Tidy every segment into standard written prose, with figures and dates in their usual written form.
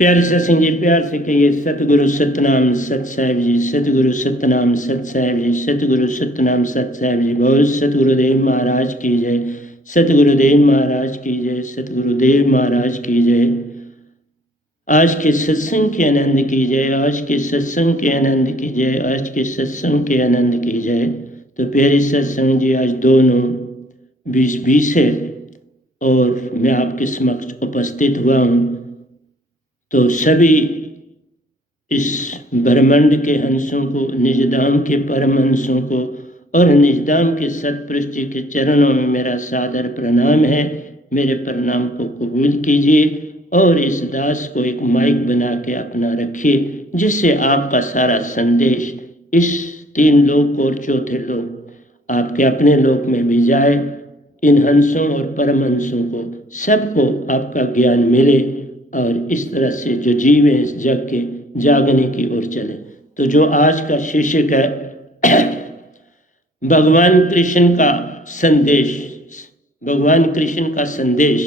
प्यारे सत्संग जी, प्यार से कहिए सतगुरु सतनाम सत साहिब जी, सतगुरु सतनाम सत साहिब जी, सतगुरु सतनाम सत साहिब जी। बहुत सतगुरुदेव महाराज की जय, सतगुरुदेव महाराज की जय, सतगुरुदेव महाराज की जय। आज के सत्संग के आनंद की जय, आज के सत्संग के आनंद की जय, आज के सत्संग के आनंद की जय। तो प्यारे सत्संग जी, आज 2/9/2020 है और मैं आपके समक्ष उपस्थित हुआ हूँ। तो सभी इस ब्रह्मांड के हंसों को, निजधाम के परम हंसों को और निजधाम के सतपुरुष जी के चरणों में मेरा सादर प्रणाम है। मेरे प्रणाम को कबूल कीजिए और इस दास को एक माइक बना के अपना रखिए, जिससे आपका सारा संदेश इस 3 लोक और चौथे लोक आपके अपने लोक में भी जाए। इन हंसों और परम हंसों को सबको आपका ज्ञान मिले और इस तरह से जो जीव है इस जग के जागने की ओर चले। तो जो आज का शीर्षक है भगवान कृष्ण का संदेश, भगवान कृष्ण का संदेश,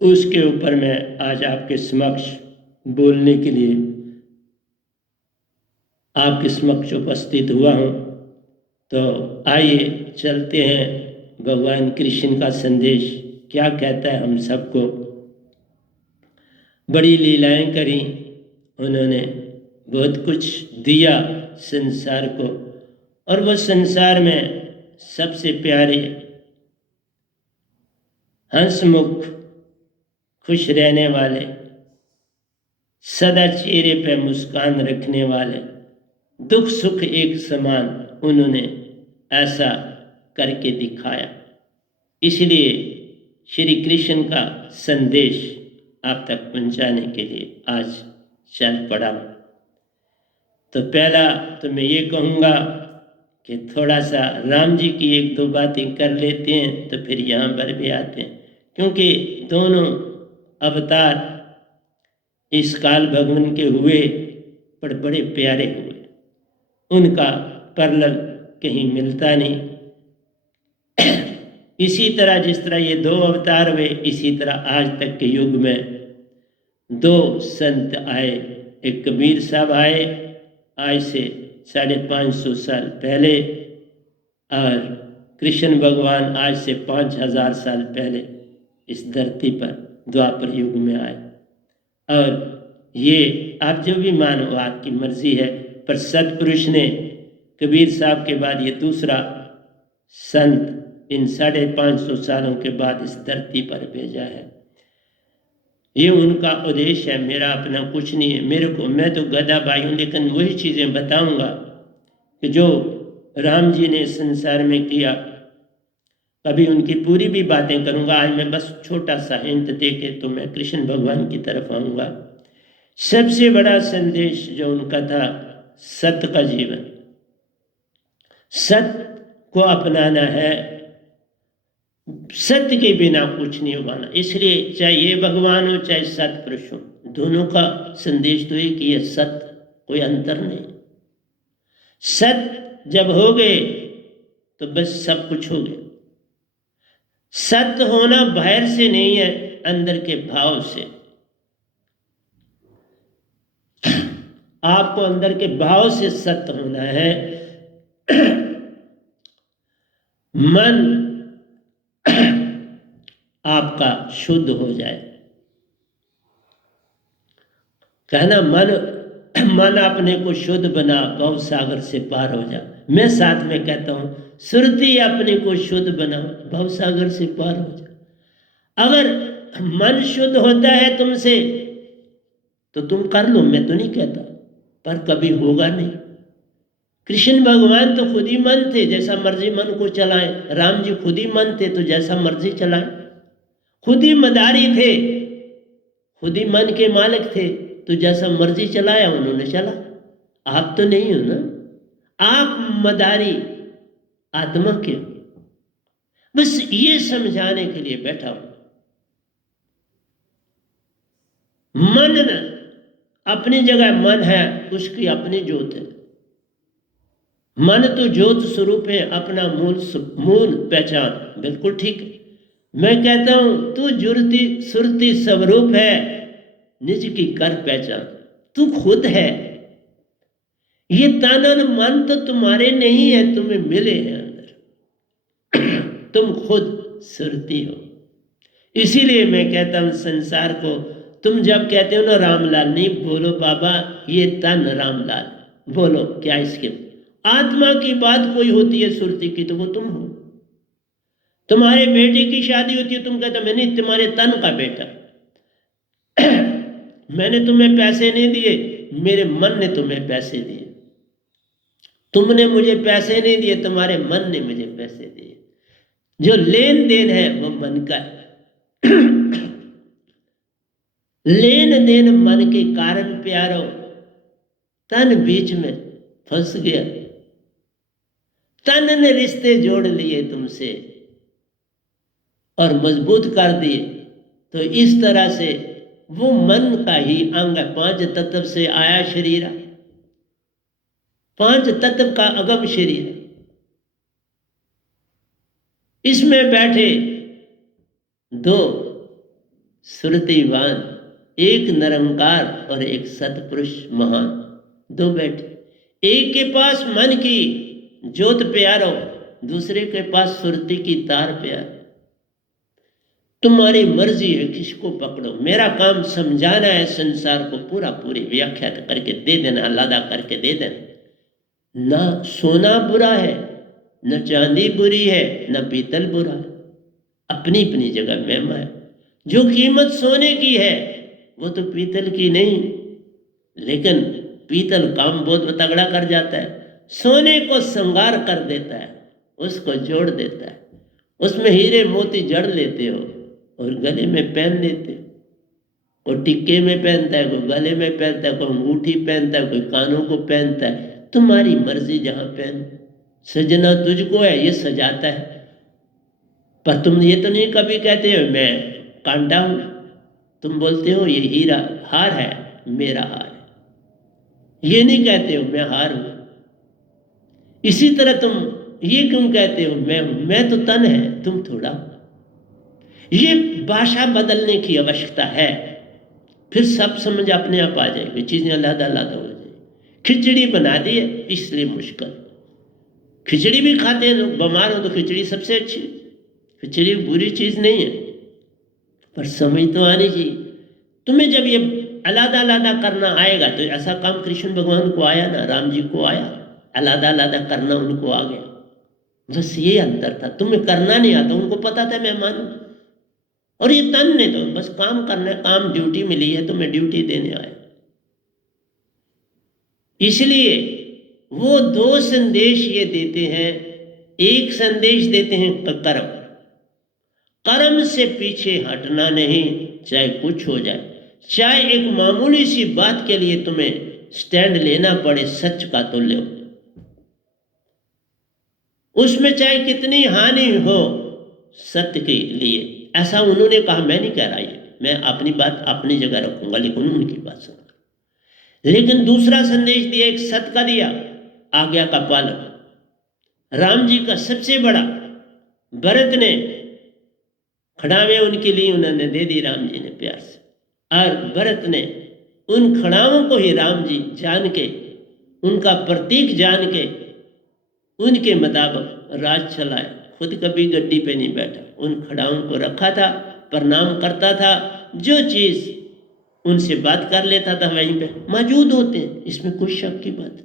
उसके ऊपर मैं आज आपके समक्ष बोलने के लिए आपके समक्ष उपस्थित हुआ हूँ। तो आइए चलते हैं, भगवान कृष्ण का संदेश क्या कहता है हम सबको। बड़ी लीलाएं करी उन्होंने, बहुत कुछ दिया संसार को, और वो संसार में सबसे प्यारे हंसमुख, खुश रहने वाले, सदा चेहरे पे मुस्कान रखने वाले, दुख सुख एक समान उन्होंने ऐसा करके दिखाया। इसलिए श्री कृष्ण का संदेश आप तक पहुंचाने के लिए आज चल पड़ा। तो पहला तो मैं ये कहूँगा कि थोड़ा सा राम जी की 1-2 बातें कर लेते हैं, तो फिर यहाँ पर भी आते हैं, क्योंकि दोनों अवतार इस काल भगवान के हुए पर बड़े प्यारे हुए, उनका परलल कहीं मिलता नहीं। इसी तरह जिस तरह ये 2 अवतार हुए, इसी तरह आज तक के युग में 2 संत आए। एक कबीर साहब आए आज से 550 साल पहले, और कृष्ण भगवान आज से 5000 साल पहले इस धरती पर द्वापर युग में आए। और ये आप जो भी मानो आपकी मर्जी है, पर सतपुरुष ने कबीर साहब के बाद ये दूसरा संत इन 550 सालों के बाद इस धरती पर भेजा है। ये उनका उद्देश्य है, मेरा अपना कुछ नहीं है। मैं तो गधा भाई हूँ, लेकिन वही चीज़ें बताऊंगा कि जो राम जी ने संसार में किया। कभी उनकी पूरी भी बातें करूंगा, आज मैं बस छोटा सा हिंट दे के तो मैं कृष्ण भगवान की तरफ आऊँगा। सबसे बड़ा संदेश जो उनका था, सत्य का जीवन, सत्य को अपनाना है, सत्य के बिना कुछ नहीं होना। इसलिए चाहे ये भगवान हो चाहे सतपुरुष हो, दोनों का संदेश तो एक ही है, सत्य, कोई अंतर नहीं। सत्य जब हो गए तो बस सब कुछ हो गया। सत्य होना बाहर से नहीं है, अंदर के भाव से। आपको अंदर के भाव से सत्य होना है। मन आपका शुद्ध हो जाए, कहना मन अपने को शुद्ध बना, भव सागर से पार हो जा। मैं साथ में कहता हूं, सुरती अपने को शुद्ध बना, भव सागर से पार हो जा। अगर मन शुद्ध होता है तुमसे तो तुम कर लो, मैं तो नहीं कहता, पर कभी होगा नहीं। कृष्ण भगवान तो खुद ही मन थे, जैसा मर्जी मन को चलाएं। राम जी खुद ही मन थे, तो जैसा मर्जी चलाएं। खुद ही मदारी थे, खुद ही मन के मालिक थे, तो जैसा मर्जी चलाया उन्होंने चला। आप तो नहीं हो ना, आप मदारी आत्मा के हो। बस ये समझाने के लिए बैठा हूं। मन न अपनी जगह मन है, उसकी अपनी ज्योत है। मन तो ज्योत स्वरूप है, अपना मूल पहचान, बिल्कुल ठीक है। मैं कहता हूं तू जुरती सुरती स्वरूप है, निज की कर पहचान, तू खुद है। ये तन और मन तो तुम्हारे नहीं है, तुम्हें मिले हैं अंदर। तुम खुद सुरती हो। इसीलिए मैं कहता हूं संसार को, तुम जब कहते हो ना रामलाल, नहीं बोलो बाबा ये तन रामलाल, बोलो क्या इसके आत्मा की बात कोई होती है सुरती की तो वो तुम हो। तुम्हारे बेटे की शादी होती है, तुम कहते हो मैंने तुम्हारे तन का बेटा। मैंने तुम्हें पैसे नहीं दिए, मेरे मन ने तुम्हें पैसे दिए। तुमने मुझे पैसे नहीं दिए, तुम्हारे मन ने मुझे पैसे दिए। जो लेन देन है वो मन का है। लेन देन मन के कारण प्यारो, तन बीच में फंस गया। तन ने रिश्ते जोड़ लिए तुमसे और मजबूत कर दिए। तो इस तरह से वो मन का ही अंग है। 5 तत्व से आया शरीर, 5 तत्व का अगम शरीर। इसमें बैठे 2 सुरतिवान, एक निरंकार और एक सतपुरुष महान, 2 बैठे। एक के पास मन की ज्योत प्यारो, दूसरे के पास सुरती की तार प्यार। तुम्हारी मर्जी है किसको पकड़ो। मेरा काम समझाना है संसार को, पूरी व्याख्या करके दे देना, अलादा करके दे देना। ना सोना बुरा है, न चांदी बुरी है, न पीतल बुरा है। अपनी अपनी जगह महिमा है। जो कीमत सोने की है वो तो पीतल की नहीं, लेकिन पीतल काम बहुत तगड़ा कर जाता है। सोने को श्रृंगार कर देता है, उसको जोड़ देता है। उसमें हीरे मोती जड़ लेते हो और गले में पहन लेते हो। कोई टिक्के में पहनता है, कोई गले में पहनता है, कोई अंगूठी पहनता है, कोई कानों को पहनता है। तुम्हारी मर्जी जहां पहन। सजना तुझको है, ये सजाता है। पर तुम ये तो नहीं कभी कहते हो मैं कांटा हूं। तुम बोलते हो ये हीरा हार है, मेरा हार है। ये नहीं कहते हो मैं हार हूं। इसी तरह तुम ये क्यों कहते हो मैं हूं। मैं तो तन है, तुम थोड़ा। ये भाषा बदलने की आवश्यकता है, फिर सब समझ अपने आप आ जाएगी, चीजें अलग अलग हो जाएगी। खिचड़ी बना दी है इसलिए मुश्किल। खिचड़ी भी खाते हैं लोग, बीमार हो तो खिचड़ी सबसे अच्छी। खिचड़ी बुरी चीज नहीं है, पर समझ तो आनी चाहिए। तुम्हें जब ये अलादा अलादा करना आएगा, तो ऐसा काम कृष्ण भगवान को आया ना, राम जी को आया, अलादा अलादा करना उनको आ गया। बस ये अंतर था, तुम्हें करना नहीं आता, उनको पता था मैं मानू। और ये तन ने तो बस काम करना है, काम ड्यूटी मिली है तो मैं ड्यूटी देने आया। इसलिए वो 2 संदेश ये देते हैं। एक संदेश देते हैं कर्म, कर्म से पीछे हटना नहीं, चाहे कुछ हो जाए। चाहे एक मामूली सी बात के लिए तुम्हें स्टैंड लेना पड़े, सच का तो लो। उसमें चाहे कितनी हानि हो सत्य के लिए। ऐसा उन्होंने कहा, मैं नहीं कह रहा ये, मैं अपनी बात अपनी जगह रखूंगा, लेकिन उनकी बात सुन। लेकिन दूसरा संदेश दिया, एक सत्य का दिया, आज्ञा का पालन। राम जी का सबसे बड़ा, भरत ने खड़ावे उनके लिए उन्होंने दे दी राम जी ने प्यार से, और भरत ने उन खड़ावों को ही राम जी जान के, उनका प्रतीक जान के, उनके मुताबिक राज चलाया। खुद कभी गड्डी पे नहीं बैठा, उन खड़ाओं को रखा था, प्रणाम करता था। जो चीज उनसे बात कर लेता था वहीं पे मौजूद होते हैं, इसमें कोई शक की बात।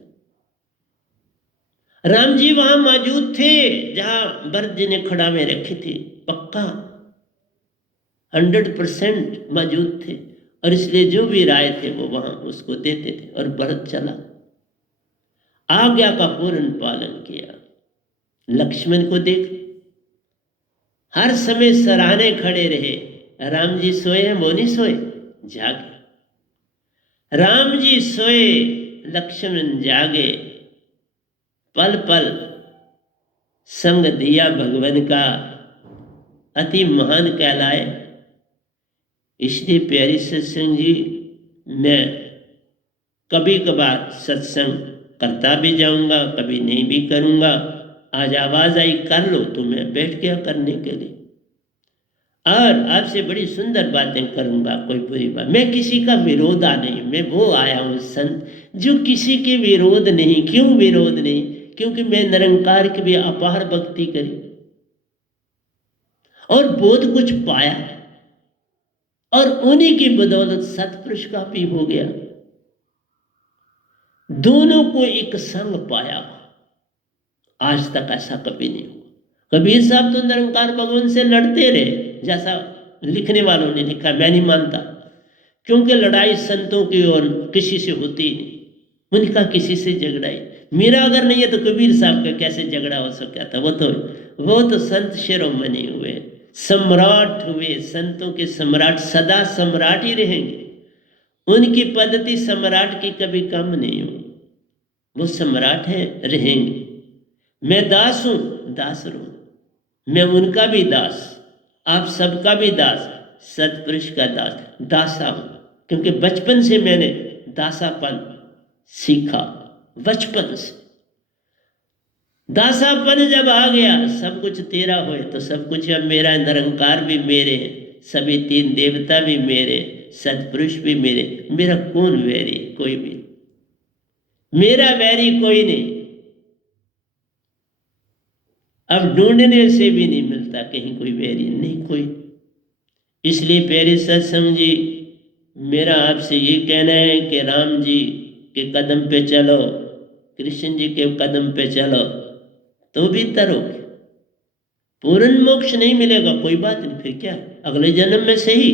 राम जी वहां मौजूद थे जहां भरत जी ने खड़ावे रखी थी, पक्का 100% मौजूद थे। और इसलिए जो भी राय थे वो वहां उसको देते थे, और भरत चला, आज्ञा का पूर्ण पालन किया। लक्ष्मण को देख, हर समय सराहने खड़े रहे। राम जी सोए हैं, वो नहीं सोए, जागे। राम जी सोए, लक्ष्मण जागे। पल पल संग दिया भगवान का, अति महान कहलाए। इसलिए प्यारी सत्संग जी, मैं कभी कभार सत्संग करता भी जाऊंगा, कभी नहीं भी करूंगा। आज आवाज आई कर लो तो मैं बैठ गया करने के लिए। और आपसे बड़ी सुंदर बातें करूंगा, कोई बुरी बात, मैं किसी का विरोधा नहीं, मैं वो आया हूँ संत जो किसी के विरोध नहीं। क्यों विरोध नहीं? क्योंकि मैं निरंकार की भी अपार भक्ति करी और बहुत कुछ पाया, और उन्हीं की बदौलत सतपुरुष का भी हो गया। दोनों को एक संग पाया, आज तक ऐसा कभी नहीं हुआ। कबीर साहब तो निरंकार भगवान से लड़ते रहे, जैसा लिखने वालों ने लिखा, मैं नहीं मानता, क्योंकि लड़ाई संतों की और किसी से होती ही नहीं। उनका किसी से झगड़ा ही, मेरा अगर नहीं है तो कबीर साहब का कैसे झगड़ा हो सकता था? वो तो संत शिरोमणि हुए, सम्राट हुए, संतों के सम्राट, सदा सम्राट ही रहेंगे। उनकी पद्धति सम्राट की कभी कम नहीं हो, वो सम्राट है, रहेंगे। मैं दास हूं, दास रहूं, मैं उनका भी दास, आप सबका भी दास, सतपुरुष का दास, दासा हूं। क्योंकि बचपन से मैंने दासापन सीखा, बचपन से। दासापन जब आ गया, सब कुछ तेरा होए तो सब कुछ अब मेरा, निरंकार भी मेरे, सभी तीन देवता भी मेरे, सतपुरुष भी मेरे, मेरा कौन वैरी? कोई भी, मेरा वैरी कोई नहीं। अब ढूंढने से भी नहीं मिलता कहीं कोई वैरी, नहीं कोई। इसलिए प्यारे सत्संग जी, मेरा आपसे ये कहना है कि राम जी के कदम पे चलो, कृष्ण जी के कदम पे चलो तो भी तरोगे। पूर्ण मोक्ष नहीं मिलेगा, कोई बात नहीं, फिर क्या, अगले जन्म में सही,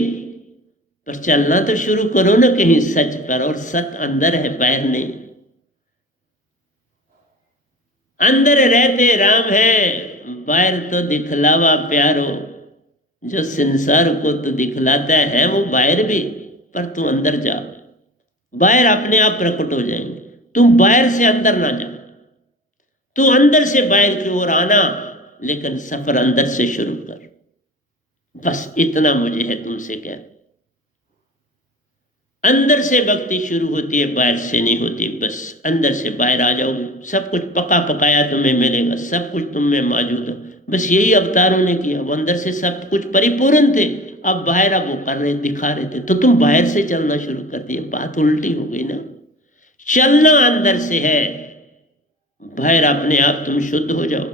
पर चलना तो शुरू करो ना कहीं सच पर। और सत अंदर है, बाहर नहीं। अंदर रहते राम है, बाहर तो दिखलावा प्यारो। जो संसार को तो दिखलाता है वो बाहर भी, पर तू अंदर जा, बाहर अपने आप प्रकट हो जाएंगे। तुम बाहर से अंदर ना जा, तू अंदर से बाहर की ओर आना, लेकिन सफर अंदर से शुरू कर। बस इतना मुझे है तुमसे क्या। अंदर से भक्ति शुरू होती है, बाहर से नहीं होती। बस अंदर से बाहर आ जाओगे, सब कुछ पका पकाया तुम्हें मिलेगा, सब कुछ तुम में मौजूद है। बस यही अवतारों ने किया, वो अंदर से सब कुछ परिपूर्ण थे, अब बाहर अब वो कर रहे, दिखा रहे थे, तो तुम बाहर से चलना शुरू कर दिए। बात उल्टी हो गई ना। चलना अंदर से है, बाहर अपने आप तुम शुद्ध हो जाओ।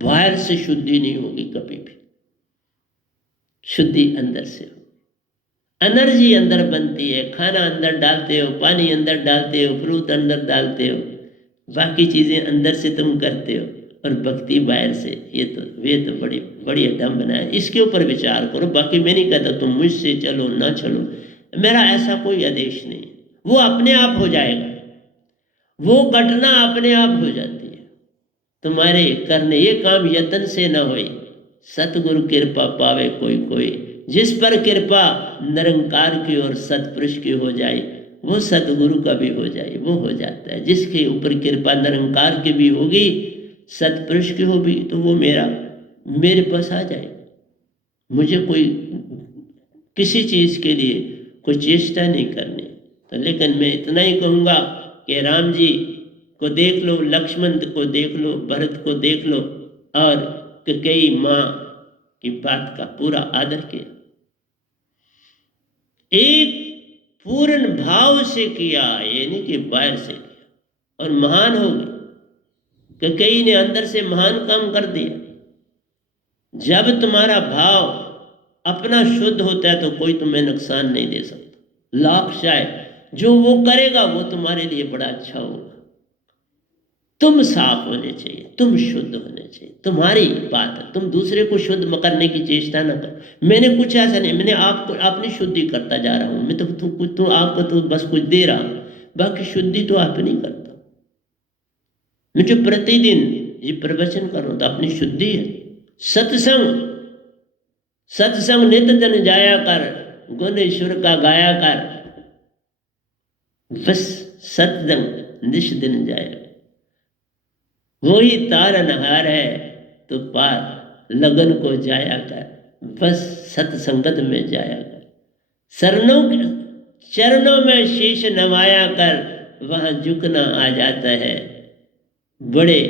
बाहर से शुद्धि नहीं होगी कभी भी, शुद्धि अंदर से हो। एनर्जी अंदर बनती है, खाना अंदर डालते हो, पानी अंदर डालते हो, फ्रूट अंदर डालते हो, बाकी चीज़ें अंदर से तुम करते हो, और भक्ति बाहर से। वे तो बड़ी बड़ी ढंग बनाए, इसके ऊपर विचार करो। बाकी मैं नहीं कहता तुम मुझसे चलो ना चलो, मेरा ऐसा कोई आदेश नहीं, वो अपने आप हो जाएगा, वो घटना अपने आप हो जाती है। तुम्हारे करने ये काम यत्न से न होए, सतगुरु कृपा पावे कोई कोई। जिस पर कृपा निरंकार की और सतपुरुष की हो जाए, वो सतगुरु का भी हो जाए, वो हो जाता है। जिसके ऊपर कृपा निरंकार की भी होगी, सतपुरुष की होगी, तो वो मेरे पास आ जाए। मुझे कोई किसी चीज़ के लिए कोई चेष्टा नहीं करनी। तो लेकिन मैं इतना ही कहूँगा कि राम जी को देख लो, लक्ष्मण को देख लो, भरत को देख लो, और कई माँ की बात का पूरा आदर किया, एक पूर्ण भाव से किया, ये नहीं कि बाहर से किया, और महान हो गए। कई ने अंदर से महान काम कर दिया। जब तुम्हारा भाव अपना शुद्ध होता है तो कोई तुम्हें नुकसान नहीं दे सकता। लाख शायद जो वो करेगा वो तुम्हारे लिए बड़ा अच्छा होगा। तुम साफ होने चाहिए, तुम शुद्ध होने चाहिए, तुम्हारी बात है। तुम दूसरे को शुद्ध करने की चेष्टा न कर। मैंने कुछ ऐसा नहीं, मैंने आपको अपनी शुद्धि करता जा रहा हूँ। मैं तो आपको तो बस कुछ दे रहा हूँ, बाकी शुद्धि तो आप नहीं करता। मैं जो प्रतिदिन ये प्रवचन कर रहा हूँ तो अपनी शुद्धि है। सत्संग नित दिन जाया कर, गुण ईश्वर का गाया कर। बस सत्संग निश दिन जाया, वही तारनहार है तो पार लगन को जाया कर। बस सत्संगत में जाया कर, चरणों में शीश नवाया कर, वहां झुकना आ जाता है। बड़े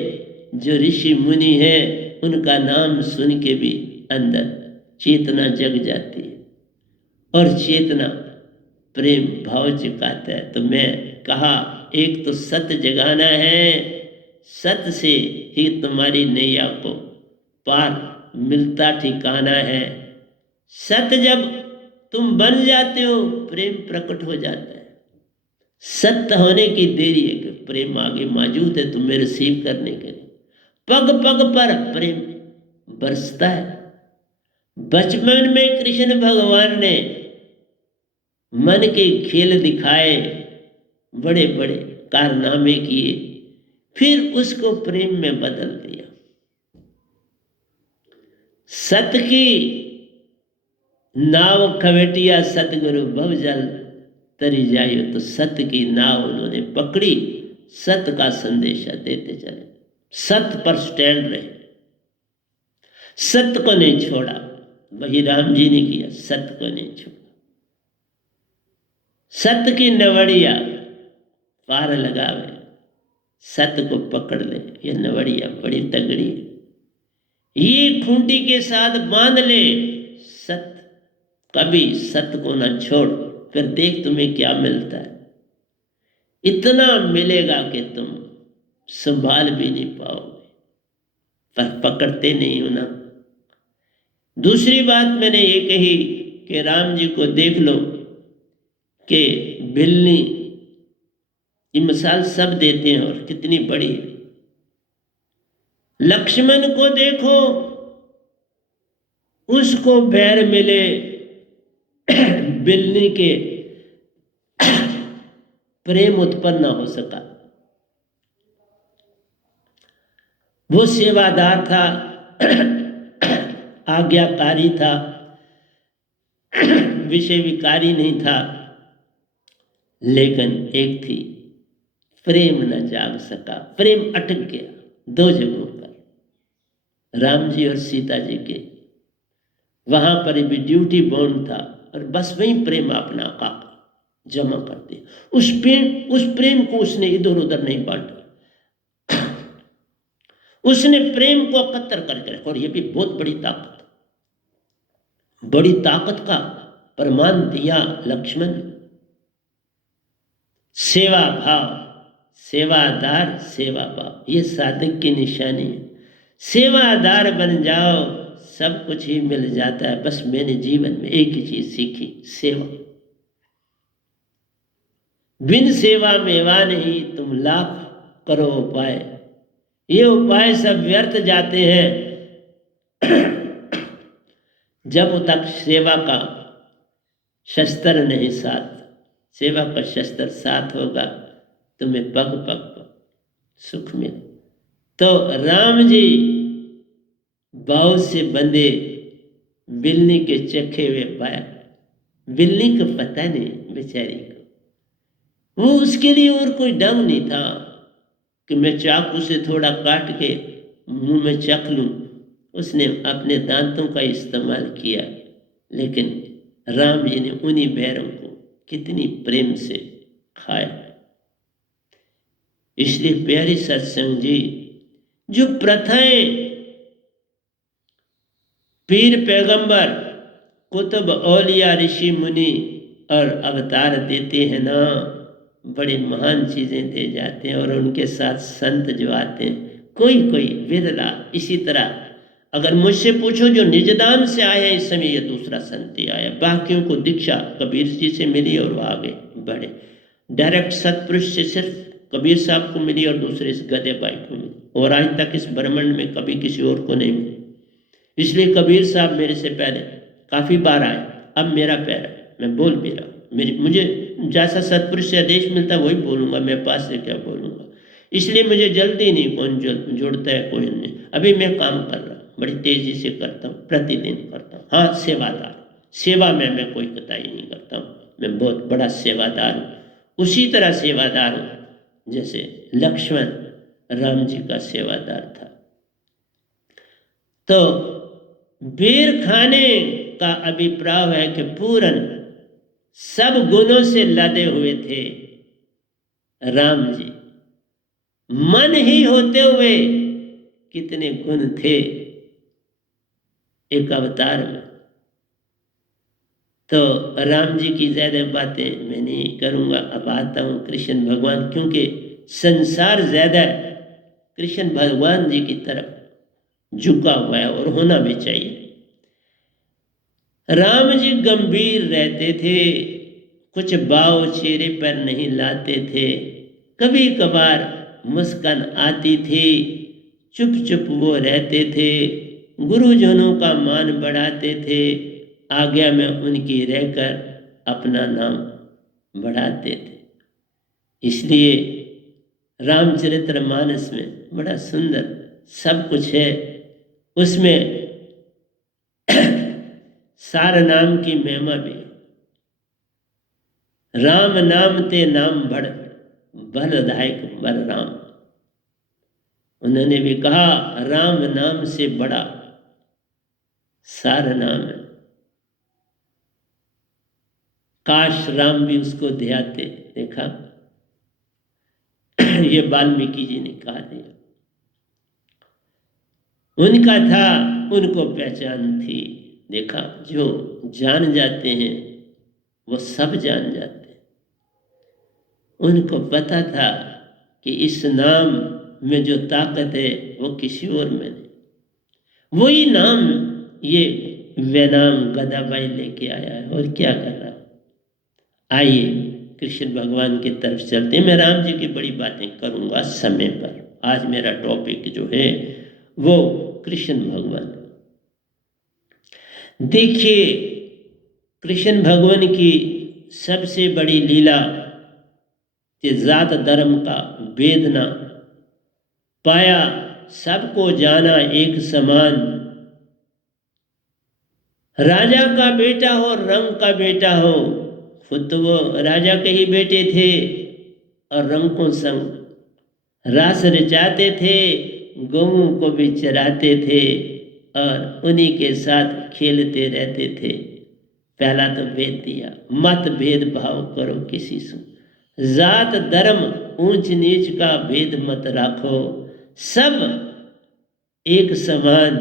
जो ऋषि मुनि हैं उनका नाम सुन के भी अंदर चेतना जग जाती है और चेतना प्रेम भाव जगाता है। तो मैं कहा एक तो सत्य जगाना है, सत्य से ही तुम्हारी नैया को पार मिलता ठिकाना है। सत्य जब तुम बन जाते हो प्रेम प्रकट हो जाता है। सत्य होने की देरी है कि प्रेम आगे मौजूद है तुम्हें रिसीव करने के लिए। पग पग पर प्रेम बरसता है। बचपन में कृष्ण भगवान ने मन के खेल दिखाए, बड़े बड़े कारनामे किए, फिर उसको प्रेम में बदल दिया। सत्य की नाव खवेटिया सतगुरु भवजल तरी जाइयो, तो सत्य की नाव उन्होंने पकड़ी, सत्य का संदेशा देते चले, सत्य पर स्टैंड रहे, सत्य को नहीं छोड़ा। वही राम जी ने किया, सत्य को नहीं छोड़ा। सत्य की नवड़िया पार लगावे, सत्य को पकड़ ले, ये नवड़िया बड़ी तगड़ी है। ये खूंटी के साथ बांध ले, सत्य कभी सत्य को ना छोड़, फिर देख तुम्हें क्या मिलता है। इतना मिलेगा कि तुम संभाल भी नहीं पाओगे, पर पकड़ते नहीं हो ना। दूसरी बात मैंने ये कही कि राम जी को देख लो कि बिल्ली, ये मिसाल सब देते हैं और कितनी बड़ी है। लक्ष्मण को देखो, उसको बैर मिले बिल्ली के प्रेम उत्पन्न न हो सका। वो सेवादार था, आज्ञाकारी था, विषय विकारी नहीं था, लेकिन एक थी, प्रेम न जाग सका। प्रेम अटक गया दो जगहों पर, राम जी और सीता जी के। वहां पर भी ड्यूटी बॉन्ड था और बस वही प्रेम अपना का जमा कर दिया। उस प्रेम को उसने इधर उधर नहीं बांटा, उसने प्रेम को एकत्र करके रखा। और ये भी बहुत बड़ी ताकत, बड़ी ताकत का प्रमाण दिया लक्ष्मण। सेवा भाव, सेवादार सेवा भाव, ये साधक की निशानी है। सेवादार बन जाओ, सब कुछ ही मिल जाता है। बस मैंने जीवन में एक ही चीज सीखी, सेवा। बिन सेवा मेवा नहीं, तुम लाख करो उपाय, ये उपाय सब व्यर्थ जाते हैं जब तक सेवा का शस्त्र नहीं साथ। सेवा का शस्त्र साथ होगा, तुम्हें पग पग पर सुख मिले। तो राम जी बाव से बंधे बिल्ली के चखे हुए पाया। बिल्ली को पता नहीं बेचारी को, वो उसके लिए और कोई ढंग नहीं था कि मैं चाकू से थोड़ा काट के मुंह में चख लूं। उसने अपने दांतों का इस्तेमाल किया, लेकिन राम जी ने उन्हीं बैरों को कितनी प्रेम से खाया। इसलिए प्यारी सत्संग जी, जो प्रथाएं पीर पैगंबर कुतुब औलिया ऋषि मुनि और अवतार देते हैं ना, बड़ी महान चीजें दे जाते हैं। और उनके साथ संत जो आते हैं, कोई कोई विरला। इसी तरह अगर मुझसे पूछो, जो निजदान से आया इस समय, ये दूसरा संत ही आया। बाकियों को दीक्षा कबीर जी से मिली और वो आगे बढ़े। डायरेक्ट सतपुरुष से सिर्फ कबीर साहब को मिली और दूसरे इस गधे भाई को मिली, और आज तक इस ब्रह्मांड में कभी किसी और को नहीं मिली। इसलिए कबीर साहब मेरे से पहले काफ़ी बार आए, अब मेरा पैर है, मैं बोल भी रहा हूँ। मुझे जैसा सतपुरुष से आदेश मिलता है वही बोलूँगा, मैं पास से क्या बोलूँगा। इसलिए मुझे जल्दी नहीं, कौन जुड़ता है कोई नहीं। अभी मैं काम कर रहा हूँ, बड़ी तेज़ी से करता हूँ, प्रतिदिन करता हूँ। हाँ, सेवादार, सेवा में मैं कोई कताई नहीं करता हूँ, मैं बहुत बड़ा सेवादार हूँ। उसी तरह सेवादार हूँ जैसे लक्ष्मण राम जी का सेवादार था। तो बेर खाने का अभिप्राय है कि पूरन सब गुणों से लदे हुए थे राम जी। मन ही होते हुए कितने गुण थे एक अवतार में। तो राम जी की ज़्यादा बातें मैं नहीं करूँगा। अब आता हूँ कृष्ण भगवान, क्योंकि संसार ज़्यादा कृष्ण भगवान जी की तरफ झुका हुआ है और होना भी चाहिए। राम जी गंभीर रहते थे, कुछ भाव चेहरे पर नहीं लाते थे, कभी कभार मुस्कान आती थी, चुप चुप वो रहते थे, गुरुजनों का मान बढ़ाते थे, आज्ञा में उनकी रहकर अपना नाम बढ़ाते थे। इसलिए रामचरितमानस में बड़ा सुंदर सब कुछ है। उसमें सार नाम की महिमा भी, राम नाम ते नाम बढ़ बलदायक बर राम। उन्होंने भी कहा राम नाम से बड़ा सार नाम है। काश राम भी उसको ध्याते। देखा, ये वाल्मीकि जी ने कहा दिया, उनका था, उनको पहचान थी। देखा, जो जान जाते हैं वो सब जान जाते हैं। उनको पता था कि इस नाम में जो ताकत है वो किसी और में नहीं। वही नाम ये वैनाम गदाबाई लेके आया है। और क्या कर रहा। आइए कृष्ण भगवान की तरफ चलते हैं। मैं राम जी की बड़ी बातें करूंगा समय पर। आज मेरा टॉपिक जो है वो कृष्ण भगवान। देखिए, कृष्ण भगवान की सबसे बड़ी लीला कि जात धर्म का भेद न पाया, सबको जाना एक समान। राजा का बेटा हो, रंग का बेटा हो, खुद तो वो राजा के ही बेटे थे और रंग को संग रास रचाते थे, गौओं को भी चराते थे और उन्हीं के साथ खेलते रहते थे। पहला तो भेद दिया, मत भेदभाव करो किसी से, जात धर्म ऊंच नीच का भेद मत राखो, सब एक समान,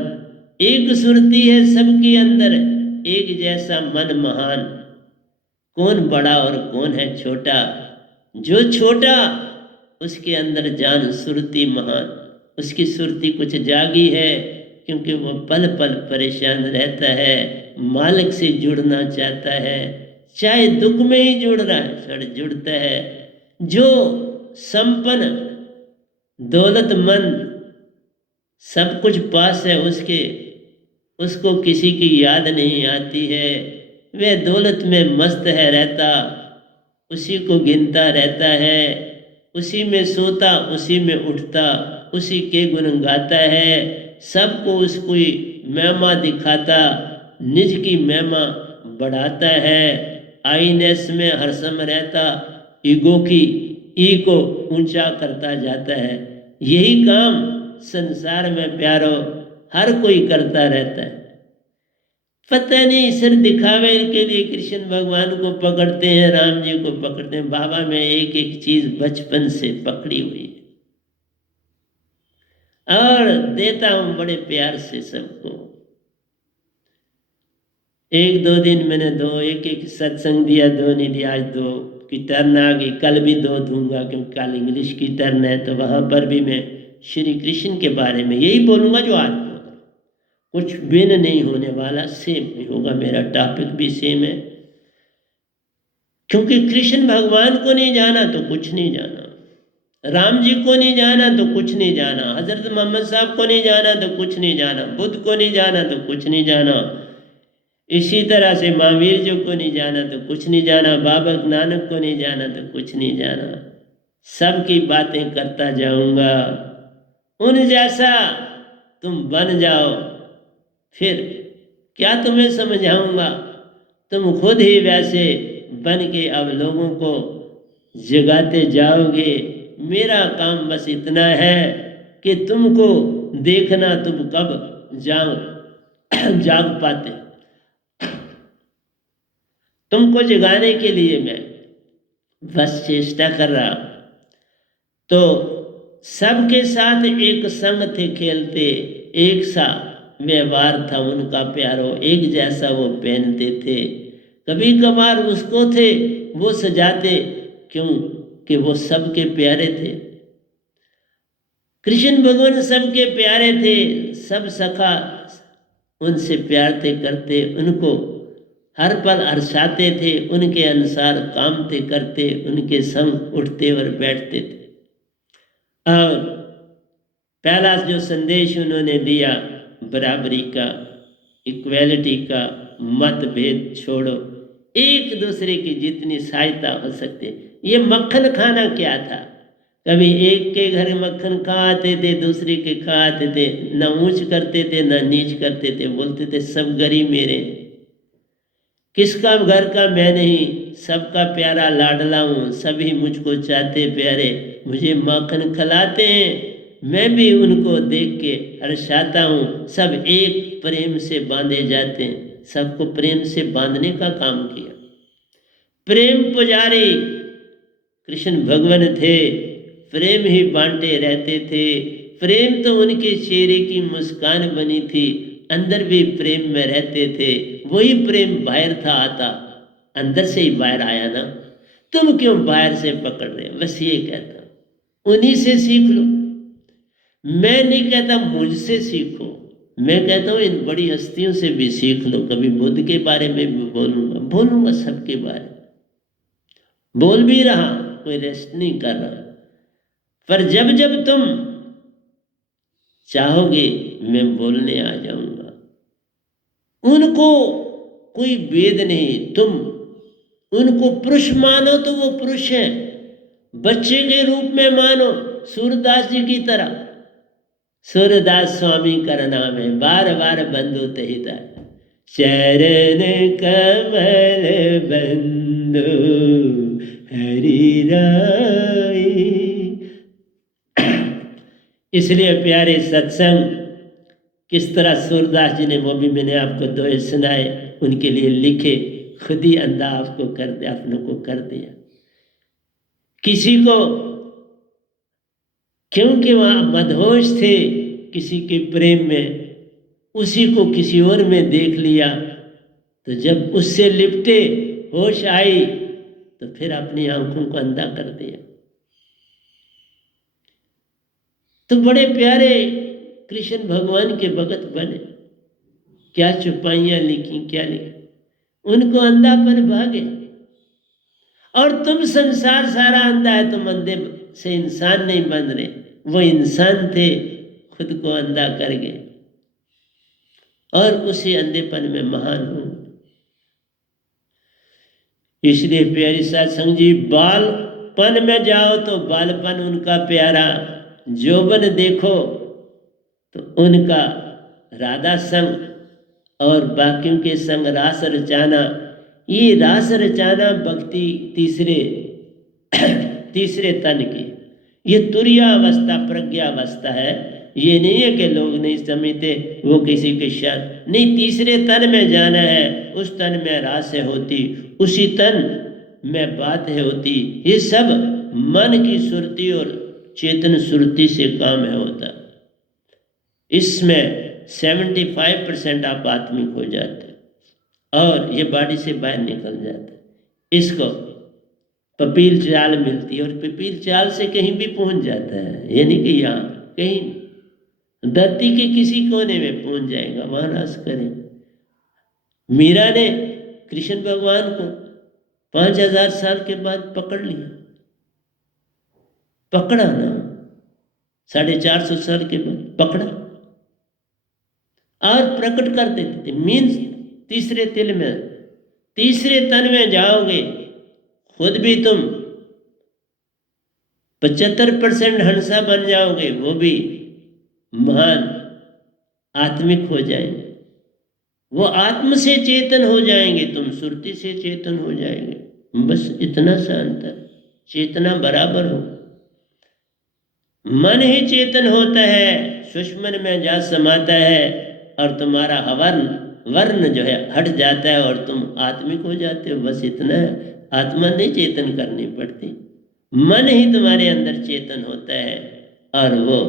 एक सुरती है सबके अंदर, एक जैसा मन महान। कौन बड़ा और कौन है छोटा, जो छोटा उसके अंदर जान सुरती महान। उसकी सुरती कुछ जागी है क्योंकि वो पल पल परेशान रहता है, मालिक से जुड़ना चाहता है, चाहे दुख में ही जुड़ रहा है, जुड़ता है। जो संपन्न दौलतमंद सब कुछ पास है उसके, उसको किसी की याद नहीं आती है, वह दौलत में मस्त है रहता, उसी को गिनता रहता है, उसी में सोता उसी में उठता, उसी के गुण गाता है, सबको उसको महिमा दिखाता, निज की महिमा बढ़ाता है, आईनेस में हर समय रहता, ईगो की ई को ऊंचा करता जाता है। यही काम संसार में प्यारो हर कोई करता रहता है। पता नहीं सिर दिखावे के लिए कृष्ण भगवान को पकड़ते हैं, राम जी को पकड़ते हैं। बाबा में एक एक चीज बचपन से पकड़ी हुई है और देता हूं बड़े प्यार से सबको। एक दो दिन मैंने एक एक सत्संग दिया, दो नहीं दिया, आज दो की टर्न आ गई, कल भी दो दूंगा क्योंकि कल इंग्लिश की टर्न है, तो वहां पर भी मैं श्री कृष्ण के बारे में यही बोलूंगा जो आज बोल रहा। कुछ भिन्न नहीं होने वाला, सेम नहीं होगा, मेरा टॉपिक भी सेम है। क्योंकि कृष्ण भगवान को नहीं जाना तो कुछ नहीं जाना, राम जी को नहीं जाना तो कुछ नहीं जाना, हजरत मोहम्मद साहब को नहीं जाना तो कुछ नहीं जाना, बुद्ध को नहीं जाना तो कुछ नहीं जाना, इसी तरह से महावीर जी को नहीं जाना तो कुछ नहीं जाना, बाबा नानक को नहीं जाना तो कुछ नहीं जाना। सबकी बातें करता जाऊंगा, उन जैसा तुम बन जाओ, फिर क्या तुम्हें समझाऊंगा, तुम खुद ही वैसे बन के अब लोगों को जगाते जाओगे। मेरा काम बस इतना है कि तुमको देखना तुम कब जाग पाते, तुमको जगाने के लिए मैं बस चेष्टा कर रहा हूं। तो सबके साथ एक संग थे खेलते, एक सा व्यवहार था उनका प्यारो, एक जैसा वो पहनते थे, कभी कभार उसको थे वो सजाते, क्यों कि वो सबके प्यारे थे। कृष्ण भगवान सबके प्यारे थे, सब सखा उनसे प्यार थे करते, उनको हर पल हर्षाते थे, उनके अनुसार काम थे करते, उनके संग उठते और बैठते थे। और पहला जो संदेश उन्होंने दिया बराबरी का, इक्वेलिटी का, मतभेद छोड़ो, एक दूसरे की जितनी सहायता हो सकते। ये मक्खन खाना क्या था, कभी एक के घर मक्खन खाते थे, दूसरे के खाते थे, न ऊंच करते थे न नीच करते थे, बोलते थे सब गरीब मेरे, किसका घर का मैं नहीं, सबका प्यारा लाडला हूँ, सभी मुझको चाहते प्यारे, मुझे माखन खिलाते हैं, मैं भी उनको देख के हर्षाता हूँ, सब एक प्रेम से बांधे जाते हैं। सबको प्रेम से बांधने का काम किया। प्रेम पुजारी कृष्ण भगवान थे, प्रेम ही बांटे रहते थे। प्रेम तो उनके चेहरे की मुस्कान बनी थी, अंदर भी प्रेम में रहते थे। वही प्रेम बाहर था आता, अंदर से ही बाहर आया ना। तुम क्यों बाहर से पकड़ रहे हो? बस ये कहता हूं, उन्हीं से सीख लो। मैं नहीं कहता मुझसे सीखो, मैं कहता हूं इन बड़ी हस्तियों से भी सीख लो। कभी बुद्ध के बारे में भी बोलूंगा सबके बारे में, बोल भी रहा, कोई रेस्ट नहीं कर रहा। पर जब जब तुम चाहोगे मैं बोलने आ जाऊंगा। उनको कोई भेद नहीं, तुम उनको पुरुष मानो तो वो पुरुष है, बच्चे के रूप में मानो, सूरदास जी की तरह। सूरदास स्वामी का नाम है, बार बार बंधु तहिता, चरण कमल बंधु हरि राई। इसलिए प्यारे सत्संग किस तरह सूरदास जी ने, वो भी मैंने आपको दोहे सुनाए, उनके लिए लिखे, खुद ही अंधा आपको कर दिया, अपनों को कर दिया। किसी को, क्योंकि वहां मदहोश थे किसी के प्रेम में, उसी को किसी और में देख लिया, तो जब उससे लिपटे, होश आई, तो फिर अपनी आंखों को अंधा कर दिया। तो बड़े प्यारे कृष्ण भगवान के भगत बने, क्या चुपाइयां लिखी, क्या लिखी, उनको अंधापन भागे। और तुम संसार सारा अंधा है, तुम अंधे से इंसान नहीं बन रहे, वो इंसान थे, खुद को अंधा कर गए और उसी अंधेपन में महान हो। इसलिए प्यारी सत्संग जी, बालपन में जाओ तो बालपन उनका प्यारा, यौवन देखो तो उनका राधा संग और बाकियों के संग रास रचाना। ये रास रचाना भक्ति तीसरे तन की, ये तुरिया अवस्था, प्रज्ञा अवस्था है। ये नहीं है कि लोग नहीं समझते वो किसी के शर्त नहीं, तीसरे तन में जाना है, उस तन में रास है होती, उसी तन में बात है होती। ये सब मन की सुरती और चेतन सुरती से काम है होता। इसमें 75% आप आत्मिक हो जाते और ये बॉडी से बाहर निकल जाते। इसको पपील चाल मिलती है और पपील चाल से कहीं भी पहुंच जाता है, यानी कि यहाँ कहीं धरती के किसी कोने में पहुंच जाएगा, वहां रास करें। मीरा ने कृष्ण भगवान को 5000 साल के बाद पकड़ लिया, पकड़ा ना, 450 साल के बाद पकड़ा और प्रकट कर देते थे। मीन्स तीसरे तिल में, तीसरे तन में जाओगे, खुद भी तुम 75% हंसा बन जाओगे, वो भी महान आत्मिक हो जाएंगे, वो आत्म से चेतन हो जाएंगे, तुम सुरति से चेतन हो जाएंगे। बस इतना सा अंतर, चेतना बराबर हो। मन ही चेतन होता है, सुषमन में जा समाता है और तुम्हारा वर्ण जो है हट जाता है और तुम आत्मिक हो जाते हो। बस इतना है, आत्मा नहीं चेतन करनी पड़ती, मन ही तुम्हारे अंदर चेतन होता है और वो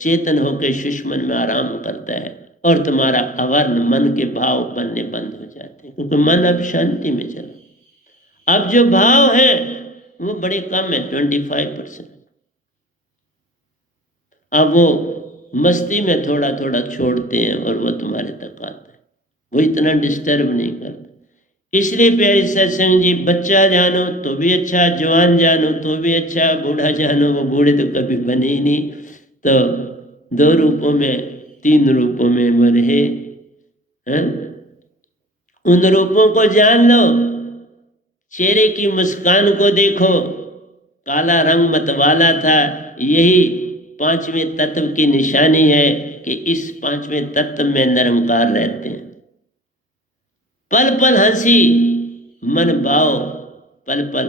चेतन होकर सुषमन में आराम करता है और तुम्हारा अवर्ण मन के भाव बनने बंद हो जाते हैं, क्योंकि मन अब शांति में चला। अब जो भाव है वो बड़े कम है, 25%। अब वो मस्ती में थोड़ा थोड़ा छोड़ते हैं और वो तुम्हारे तक आता है, वो इतना डिस्टर्ब नहीं करता। इसलिए प्यारे सत्संग जी, बच्चा जानो तो भी अच्छा, जवान जानो तो भी अच्छा, बूढ़ा जानो, वो बूढ़े तो कभी बने ही नहीं, तो 2 रूपों में 3 रूपों में वो रहे हैं। उन रूपों को जान लो, चेहरे की मुस्कान को देखो, काला रंग मतवाला था, यही 5वें तत्व की निशानी है कि इस 5वें तत्व में निरंकार रहते हैं। पल पल हंसी मन भाव, पल पल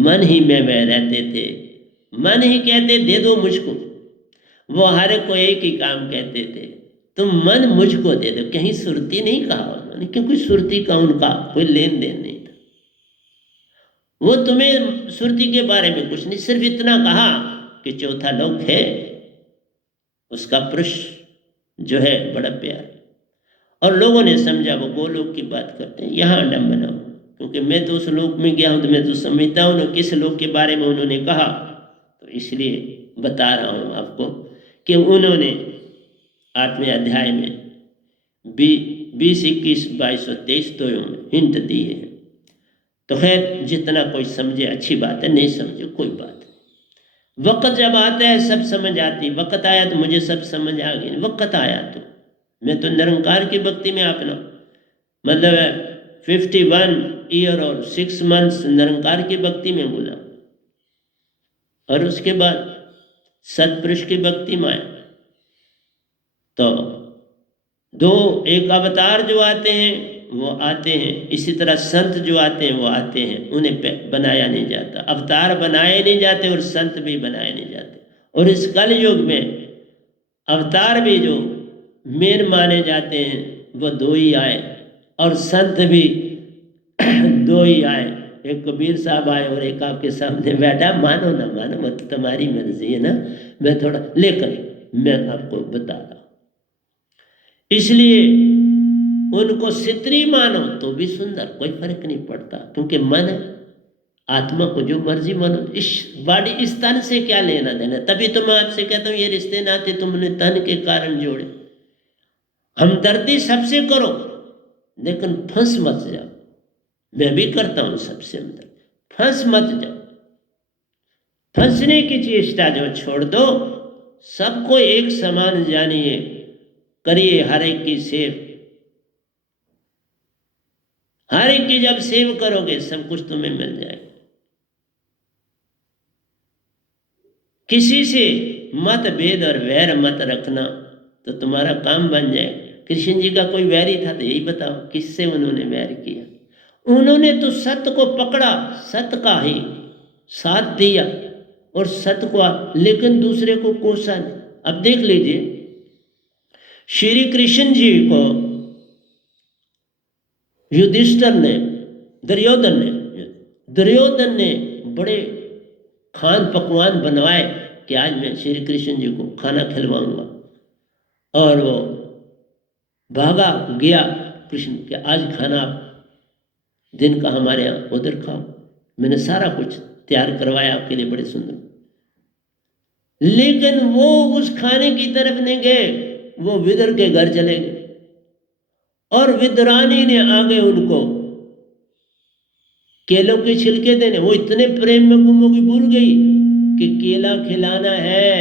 मन ही में वह रहते थे। मन ही कहते दे दो मुझको, वो हर को एक ही काम कहते थे, तुम मन मुझको दे दो। कहीं सुरती नहीं कहा उन्होंने, क्योंकि सुरती का उनका कोई लेन देन नहीं था। वो तुम्हें सुरती के बारे में कुछ नहीं, सिर्फ इतना कहा कि चौथा लोक है, उसका पुरुष जो है बड़ा प्यार। और लोगों ने समझा वो गोलोक की बात करते हैं, यहाँ अडम बनाओ, क्योंकि मैं तो उस लोक में गया हूँ तो मैं तो समझता हूँ ना किस लोक के बारे में उन्होंने कहा। तो इसलिए बता रहा हूँ आपको कि उन्होंने 8वें अध्याय में 20, 21, 22 और 23 तो हिंट दिए हैं। तो खैर जितना कोई समझे अच्छी बात है, नहीं समझे कोई बात नहीं। वक्त जब आता है सब समझ आती, वक्त आया तो मुझे सब समझ आ गई, वक्त आया तो मैं तो निरंकार की भक्ति में अपना मतलब 51 ईयर और 6 मंथ्स निरंकार की भक्ति में बोला, और उसके बाद सतपुरुष की भक्ति में आया। तो 2 एक अवतार जो आते हैं वो आते हैं, इसी तरह संत जो आते हैं वो आते हैं, उन्हें बनाया नहीं जाता, अवतार बनाए नहीं जाते और संत भी बनाए नहीं जाते। और इस कल युग में अवतार भी जो मेन माने जाते हैं वो 2 ही आए, और संत भी 2 ही आए। एक कबीर साहब आए और एक आपके सामने बैठा, मानो ना मानो मत तुम्हारी मर्जी है ना, मैं थोड़ा लेकर मैं आपको बता रहा हूँ। इसलिए उनको सित्री मानो तो भी सुंदर, कोई फर्क नहीं पड़ता, क्योंकि मन आत्मा को जो मर्जी मानो, इस बॉडी इस तन से क्या लेना देना। तभी तो मैं आपसे कहता हूँ ये रिश्ते नाते तुमने तन के कारण जोड़े। हमदर्दी सबसे करो लेकिन फंस मत जाओ, मैं भी करता हूँ सबसे हमदर्दी, फंस मत जाओ। फंसने की चेष्टा जो छोड़ दो, सबको एक समान जानिए, करिए हर एक की सेव। हर एक की जब सेव करोगे सब कुछ तुम्हें मिल जाएगा। किसी से मत भेद और वैर मत रखना तो तुम्हारा काम बन जाएगा। कृष्ण जी का कोई वैरी था तो यही बताओ किससे उन्होंने वैर किया। उन्होंने तो सत्य को पकड़ा, सत्य का ही साथ दिया और सत्य को, लेकिन दूसरे को कोसा नहीं। अब देख लीजिए श्री कृष्ण जी को युधिष्ठिर ने, दुर्योधन ने बड़े खान पकवान बनवाए कि आज मैं श्री कृष्ण जी को खाना खिलवाऊंगा, और वो भागा गया कृष्ण के, आज खाना आप दिन का हमारे यहाँ उधर खाओ, मैंने सारा कुछ तैयार करवाया आपके लिए बड़े सुंदर। लेकिन वो उस खाने की तरफ नहीं गए, वो विदुर के घर चले गए और विदुरानी ने आगे उनको केलों के छिलके देने। वो इतने प्रेम में गुम होगी, भूल गई कि केला खिलाना है,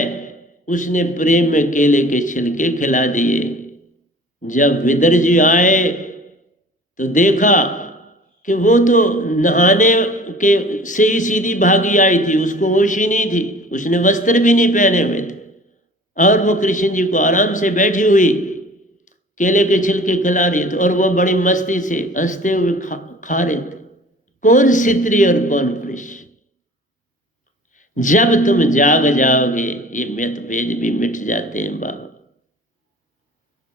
उसने प्रेम में केले के छिलके खिला दिए। जब विदुर जी आए तो देखा कि वो तो नहाने के से ही सीधी भागी आई थी, उसको होश ही नहीं थी, उसने वस्त्र भी नहीं पहने हुए थे, और वो कृष्ण जी को आराम से बैठी हुई केले के छिलके खिला रही थी, और वो बड़ी मस्ती से हंसते हुए खा रहे थे। कौन स्त्री और कौन पुरुष? जब तुम जाग जाओगे ये मतभेद भी मिट जाते हैं बाबा।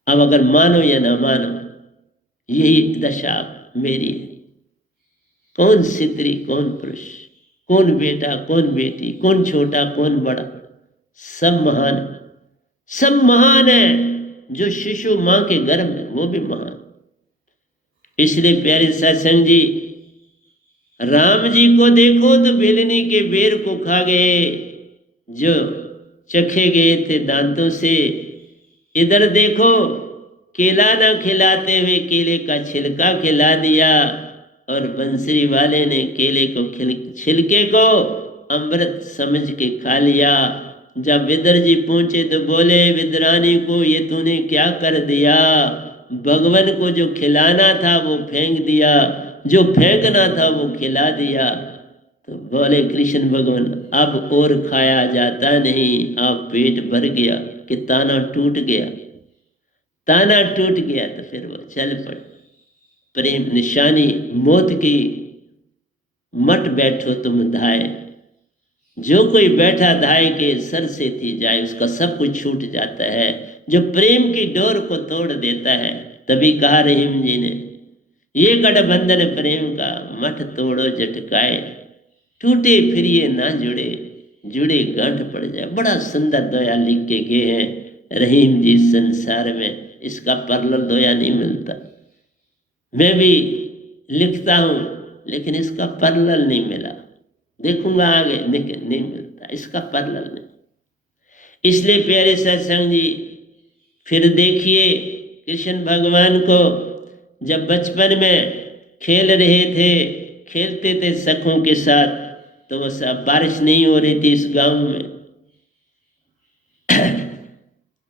अब अगर मानो या ना मानो, यही दशा मेरी है। कौन स्त्री कौन पुरुष, कौन बेटा कौन बेटी, कौन छोटा कौन बड़ा, सब महान, सब महान है। जो शिशु माँ के गर्भ में, वो भी महान। इसलिए प्यारे सत्संग जी, राम जी को देखो तो बेलनी के बेर को खा गए, जो चखे गए थे दांतों से। इधर देखो, केला ना खिलाते हुए केले का छिलका खिला दिया, और बंसरी वाले ने केले को छिलके को अमृत समझ के खा लिया। जब विदर जी पहुंचे तो बोले विदरानी को, ये तूने क्या कर दिया? भगवान को जो खिलाना था वो फेंक दिया, जो फेंकना था वो खिला दिया। तो बोले कृष्ण भगवान, अब और खाया जाता नहीं, अब पेट भर गया। कि ताना टूट गया, ताना टूट गया तो फिर वो चल पड़े। प्रेम निशानी मौत की, मत बैठो तुम धाए, जो कोई बैठा धाए के सर से थी जाए, उसका सब कुछ छूट जाता है। जो प्रेम की डोर को तोड़ देता है, तभी कहा रहीम जी ने, ये गठबंधन प्रेम का मठ तोड़ो झटकाए, टूटे फिर ये ना जुड़े, जुड़े गांठ पड़ जाए। बड़ा सुंदर दोया लिख के गए हैं रहीम जी संसार में, इसका परलल दोया नहीं मिलता। मैं भी लिखता हूँ लेकिन इसका परलल नहीं मिला, देखूंगा आगे लेकिन नहीं मिलता, इसका परलल नहीं। इसलिए प्यारे सत्संग जी, फिर देखिए कृष्ण भगवान को जब बचपन में खेल रहे थे, खेलते थे सखों के साथ, तो वो सब बारिश नहीं हो रही थी इस गांव में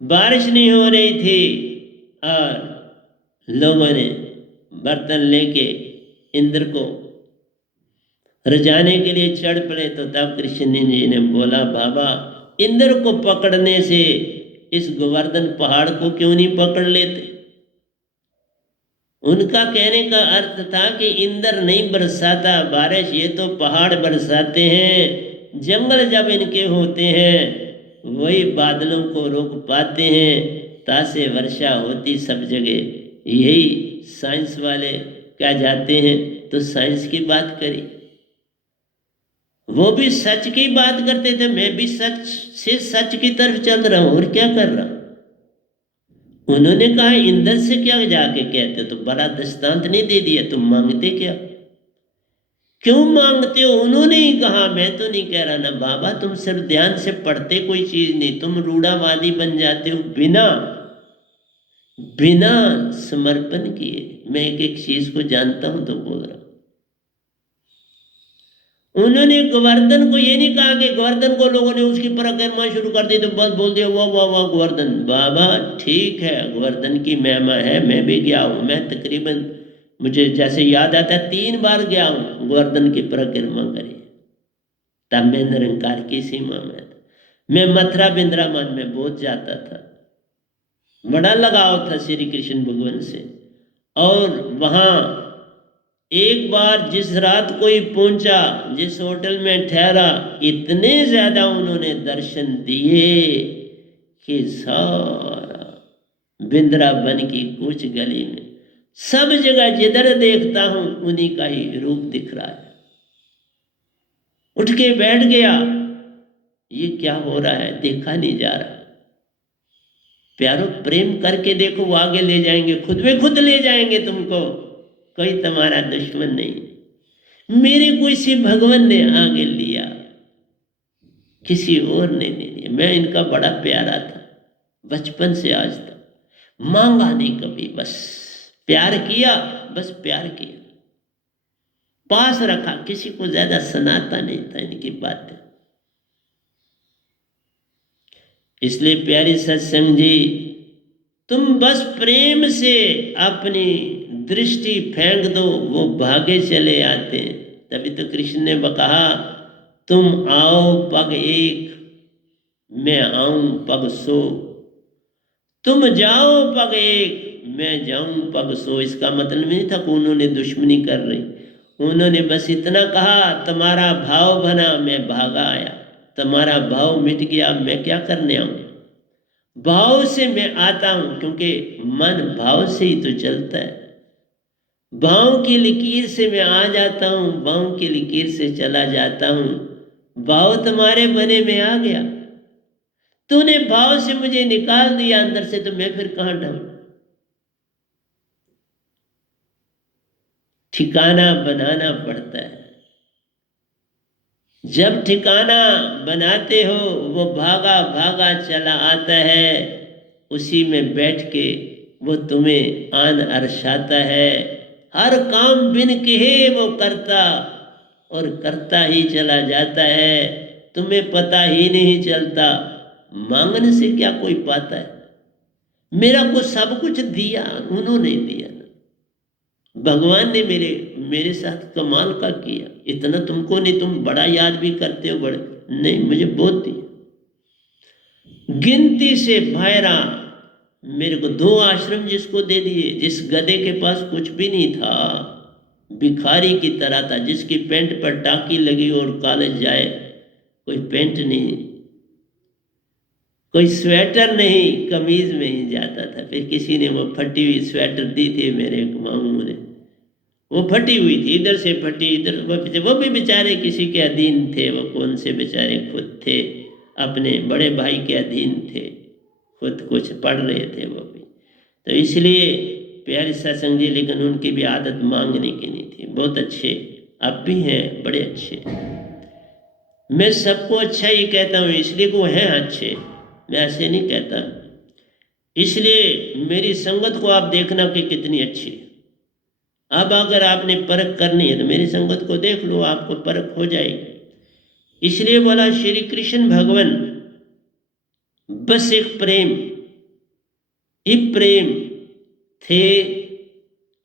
बारिश नहीं हो रही थी, और लोगों ने बर्तन लेके इंद्र को रजाने के लिए चढ़ पड़े। तो तब कृष्ण जी ने बोला, बाबा इंद्र को पकड़ने से इस गोवर्धन पहाड़ को क्यों नहीं पकड़ लेते? उनका कहने का अर्थ था कि इंद्र नहीं बरसाता बारिश, ये तो पहाड़ बरसाते हैं। जंगल जब इनके होते हैं वही बादलों को रोक पाते हैं, तासे वर्षा होती सब जगह। यही साइंस वाले क्या जाते हैं, तो साइंस की बात करी, वो भी सच की बात करते थे, मैं भी सच से सच की तरफ चल रहा हूं, और क्या कर रहा हूं। उन्होंने कहा इंद्र से क्या जाके कहते, तो बड़ा दृष्टांत नहीं दे दिया, तुम मांगते क्या, क्यों मांगते हो? उन्होंने ही कहा, मैं तो नहीं कह रहा ना बाबा, तुम सिर्फ ध्यान से पढ़ते कोई चीज नहीं, तुम रूढ़ावादी बन जाते हो बिना बिना समर्पण किए। मैं एक एक चीज को जानता हूं तो बोल रहा हूं। उन्होंने गोवर्धन को ये नहीं कहा कि गोवर्धन को लोगों ने उसकी परिक्रमा शुरू कर दी तो बस बोल दिया वाह वाह वाह गोवर्धन। बाबा ठीक है, गोवर्धन की महिमा है, मैं भी गया हूँ, मैं तकरीबन मुझे जैसे याद आता है 3 बार गया हूँ गोवर्धन की परिक्रमा करी, तब मैं निरंकार की सीमा में था। मैं मथुरा वृंदावन में बहुत जाता था, बड़ा लगाव था श्री कृष्ण भगवान से। और वहाँ एक बार जिस रात कोई पहुंचा, जिस होटल में ठहरा, इतने ज्यादा उन्होंने दर्शन दिए कि सारा वृंदावन की कुछ गली में सब जगह जिधर देखता हूं उन्हीं का ही रूप दिख रहा है। उठ के बैठ गया, ये क्या हो रहा है, देखा नहीं जा रहा। प्यारो प्रेम करके देखो, वो आगे ले जाएंगे, खुद में खुद ले जाएंगे तुमको, कोई तुम्हारा दुश्मन नहीं। मेरे को इसी भगवान ने आगे लिया, किसी और ने नहीं लिया। मैं इनका बड़ा प्यारा था बचपन से आज तक, मांगा नहीं कभी, बस प्यार किया, बस प्यार किया, पास रखा, किसी को ज्यादा सुनाता नहीं था इनकी बातें। इसलिए प्यारी सत्संग जी, तुम बस प्रेम से अपनी दृष्टि फेंक दो, वो भागे चले आते हैं। तभी तो कृष्ण ने कहा, तुम आओ पग एक, मैं आऊं पग सौ, तुम जाओ पग एक, मैं जाऊं पग सौ। इसका मतलब नहीं था कि उन्होंने दुश्मनी कर रही, उन्होंने बस इतना कहा, तुम्हारा भाव बना मैं भागा आया, तुम्हारा भाव मिट गया, मैं क्या करने आऊं। भाव से मैं आता हूं, क्योंकि मन भाव से ही तो चलता है। भाव की लकीर से मैं आ जाता हूं, भाव की लकीर से चला जाता हूं। भाव तुम्हारे बने में आ गया, तूने भाव से मुझे निकाल दिया अंदर से, तो मैं फिर कहां डालूं? ठिकाना बनाना पड़ता है। जब ठिकाना बनाते हो, वो भागा भागा चला आता है, उसी में बैठ के वो तुम्हें आन अरसाता है। हर काम बिन कहे वो करता और करता ही चला जाता है, तुम्हें पता ही नहीं चलता। मांगने से क्या कोई पाता है? मेरा को सब कुछ दिया, उन्होंने दिया ना। भगवान ने मेरे साथ कमाल का किया। इतना तुमको नहीं, तुम बड़ा याद भी करते हो, बड़े नहीं, मुझे बहुत दिया। गिनती से बाहरा मेरे को 2 आश्रम जिसको दे दिए, जिस गधे के पास कुछ भी नहीं था, भिखारी की तरह था, जिसकी पेंट पर टाकी लगी और कॉलेज जाए, कोई पेंट नहीं, कोई स्वेटर नहीं, कमीज में ही जाता था। फिर किसी ने वो फटी हुई स्वेटर दी थी मेरे मामू ने, वो फटी हुई थी, इधर से फटी इधर। वो भी बेचारे किसी के अधीन थे, वो कौन से बेचारे खुद थे अपने बड़े भाई के अधीन थे, खुद कुछ पढ़ रहे थे वो भी। तो इसलिए प्यारे सत्संग जी, लेकिन उनकी भी आदत मांगने की नहीं थी। बहुत अच्छे अब भी हैं, बड़े अच्छे। मैं सबको अच्छा ही कहता हूँ, इसलिए वो हैं अच्छे, मैं ऐसे नहीं कहता। इसलिए मेरी संगत को आप देखना कि कितनी अच्छी है। अब अगर आपने परख करनी है तो मेरी संगत को देख लो, आपको परख हो जाएगी। इसलिए बोला श्री कृष्ण भगवान बस एक प्रेम, ये प्रेम थे,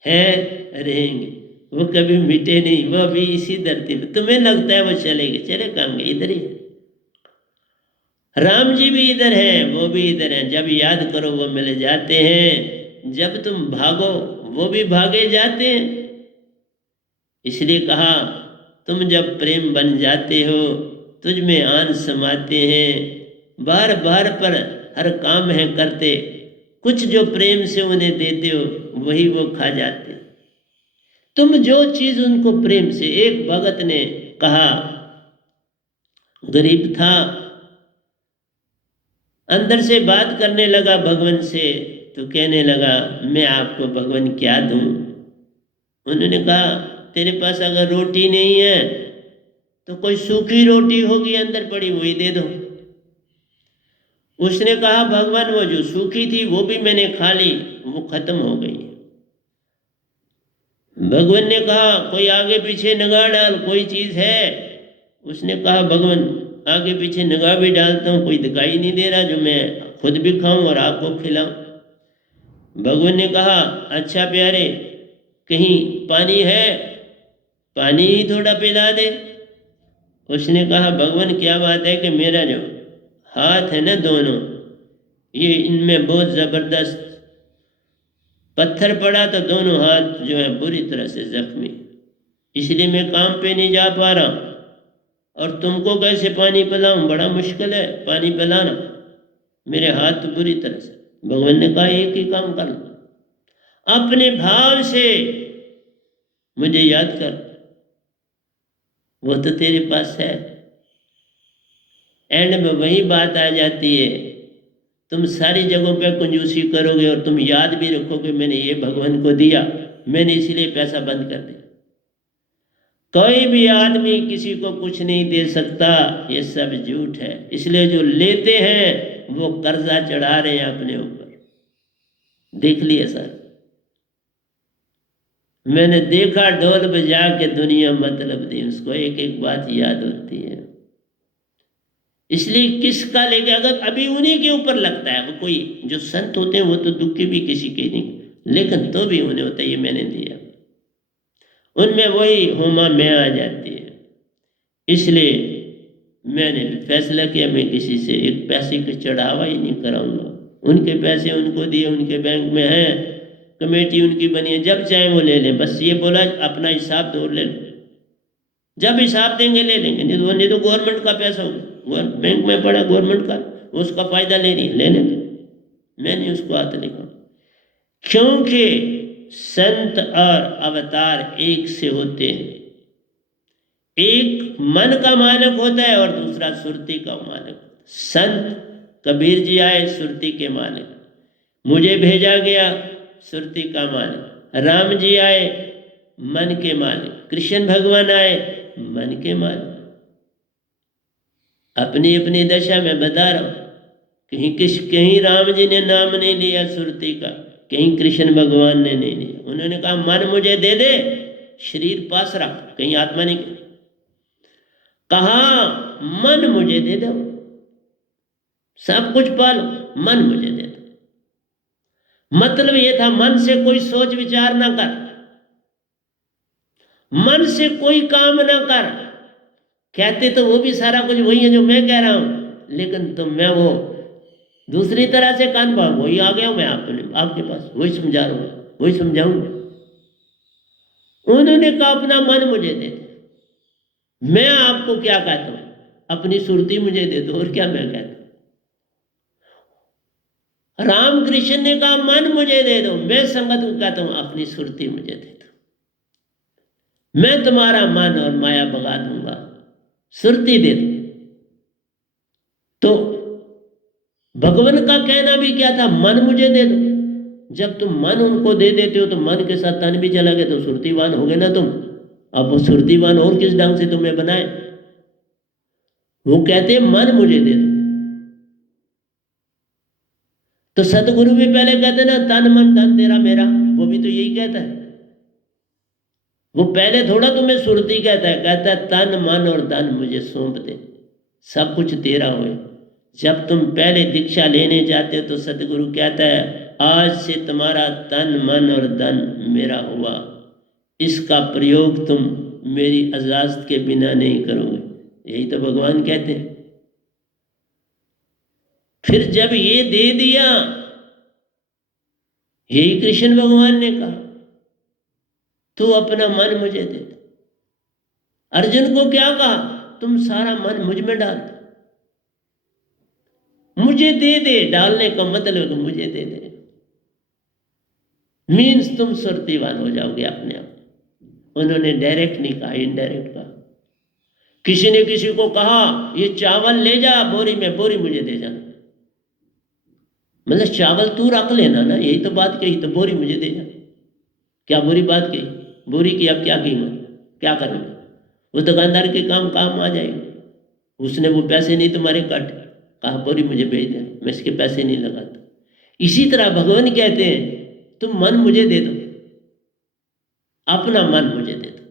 हैं, रहेंगे, वो कभी मिटे नहीं, वो अभी इसी धरती पे। तुम्हें लगता है वो चलेंगे, चले कहाँ गए? इधर ही। राम जी भी इधर हैं, वो भी इधर हैं। जब याद करो वो मिल जाते हैं, जब तुम भागो वो भी भागे जाते हैं। इसलिए कहा तुम जब प्रेम बन जाते हो, तुझ में आन समाते हैं, बार बार पर हर काम है करते, कुछ जो प्रेम से उन्हें देते हो वही वो खा जाते। तुम जो चीज उनको प्रेम से, एक भगत ने कहा, गरीब था, अंदर से बात करने लगा भगवान से, तो कहने लगा मैं आपको भगवान क्या दूं? उन्होंने कहा तेरे पास अगर रोटी नहीं है तो कोई सूखी रोटी होगी अंदर पड़ी, वही दे दो। उसने कहा भगवान वो जो सूखी थी वो भी मैंने खा ली, वो खत्म हो गई। भगवान ने कहा कोई आगे पीछे निगाह डाल, कोई चीज है? उसने कहा भगवान आगे पीछे निगाह भी डालता हूँ, कोई दिखाई नहीं दे रहा जो मैं खुद भी खाऊं और आपको खिलाऊं। भगवान ने कहा अच्छा प्यारे, कहीं पानी है? पानी ही थोड़ा पिला दे। उसने कहा भगवान क्या बात है कि मेरा जो हाथ है ना दोनों, ये इनमें बहुत ज़बरदस्त पत्थर पड़ा, तो दोनों हाथ जो है बुरी तरह से जख्मी, इसलिए मैं काम पे नहीं जा पा रहा, और तुमको कैसे पानी पिलाऊं? बड़ा मुश्किल है पानी पिलाना, मेरे हाथ बुरी तरह से। भगवान ने कहा एक ही काम कर लो, अपने भाव से मुझे याद कर, वो तो तेरे पास है। एंड में वही बात आ जाती है, तुम सारी जगहों पे कंजूसी करोगे और तुम याद भी रखोगे मैंने ये भगवान को दिया, मैंने इसलिए पैसा बंद कर दिया। कोई भी आदमी किसी को कुछ नहीं दे सकता, ये सब झूठ है। इसलिए जो लेते हैं वो कर्जा चढ़ा रहे हैं अपने ऊपर। देख लिए सर, मैंने देखा ढोल बजा के दुनिया मतलब दी, उसको एक एक बात याद होती है। इसलिए किसका लेके, अगर अभी उन्हीं के ऊपर लगता है, वो कोई जो संत होते हैं वो तो दुखी भी किसी के नहीं, लेकिन तो भी उन्हें होता है ये मैंने दिया, उनमें वही होमा मैं आ जाती है। इसलिए मैंने फैसला किया मैं किसी से एक पैसे का चढ़ावा ही नहीं कराऊंगा। उनके पैसे उनको दिए, उनके बैंक में है, कमेटी उनकी बनी है, जब चाहे वो ले लें। बस ये बोला अपना हिसाब दो, ले लो, जब हिसाब देंगे ले लेंगे, नहीं तो गवर्नमेंट का पैसा होगा, बैंक में पड़ा गवर्नमेंट का, उसका फायदा लेनी लेने दो, मैं नहीं उसको हाथ लिखा। क्योंकि संत और अवतार एक से होते हैं, एक मन का मालिक होता है और दूसरा सुरती का मालिक। संत कबीर जी आए सुरती के मालिक, मुझे भेजा गया सुरती का मालिक। राम जी आए मन के मालिक, कृष्ण भगवान आए मन के मालिक। अपनी अपनी दशा में बता रहा हूं, कहीं राम जी ने नाम नहीं लिया सुरती का, कहीं कृष्ण भगवान ने नहीं लिया। उन्होंने कहा मन मुझे दे दे, शरीर पास रख, कहीं आत्मा नहीं कहा मन मुझे दे दो, सब कुछ पालो, मन मुझे दे दो। मतलब ये था मन से कोई सोच विचार ना कर, मन से कोई काम ना कर। कहते तो वो भी सारा कुछ वही है जो मैं कह रहा हूं, लेकिन तो मैं वो दूसरी तरह से कान पा, वही आ गया मैं आपके पास, वही समझा रहा हूं, वही समझाऊंगा। उन्होंने कहा अपना मन मुझे दे दो। मैं आपको क्या कहता हूं, अपनी सुरती मुझे दे दो, और क्या मैं कहता हूं। रामकृष्ण ने कहा मन मुझे दे दो, मैं संगत को कहता हूं अपनी सुरती मुझे दे दो। मैं तुम्हारा मन और माया भगा दूंगा, सुरती दे दो। तो भगवान का कहना भी क्या था, मन मुझे दे दो। जब तुम मन उनको दे देते हो तो मन के साथ तन भी चला गया, तो सुरतीवान हो गए ना तुम। अब वो सुरतीवान और किस ढंग से तुम्हें बनाए। वो कहते मन मुझे दे दो। तो सतगुरु भी पहले कहते ना तन मन धन तेरा मेरा, वो भी तो यही कहता है। वो पहले थोड़ा तुम्हें सुरती कहता है तन मन और धन मुझे सौंप दे, सब कुछ तेरा होए। जब तुम पहले दीक्षा लेने जाते हो तो सतगुरु कहता है आज से तुम्हारा तन मन और धन मेरा हुआ, इसका प्रयोग तुम मेरी इजाजत के बिना नहीं करोगे। यही तो भगवान कहते हैं। फिर जब ये दे दिया, यही कृष्ण भगवान ने कहा तू अपना मन मुझे दे दे। अर्जुन को क्या कहा, तुम सारा मन मुझ में डाल दो, मुझे दे दे। डालने का मतलब है मुझे दे दे, मीन्स तुम सुरतीवान हो जाओगे अपने आप। उन्होंने डायरेक्ट नहीं कहा, इनडायरेक्ट कहा। किसी ने किसी को कहा ये चावल ले जा बोरी में, बोरी मुझे दे जाना, मतलब चावल तू रख लेना ना, यही तो बात कही, तो बोरी मुझे दे जाना। क्या बुरी बात कही, बोरी की अब क्या कीमत, क्या करोगे। वो दुकानदार के काम आ जाएगी। उसने वो पैसे नहीं तुम्हारे काटे, कहा बोरी मुझे भेज दे, मैं इसके पैसे नहीं लगाता। इसी तरह भगवान कहते हैं तुम मन मुझे दे दो, अपना मन मुझे दे दो।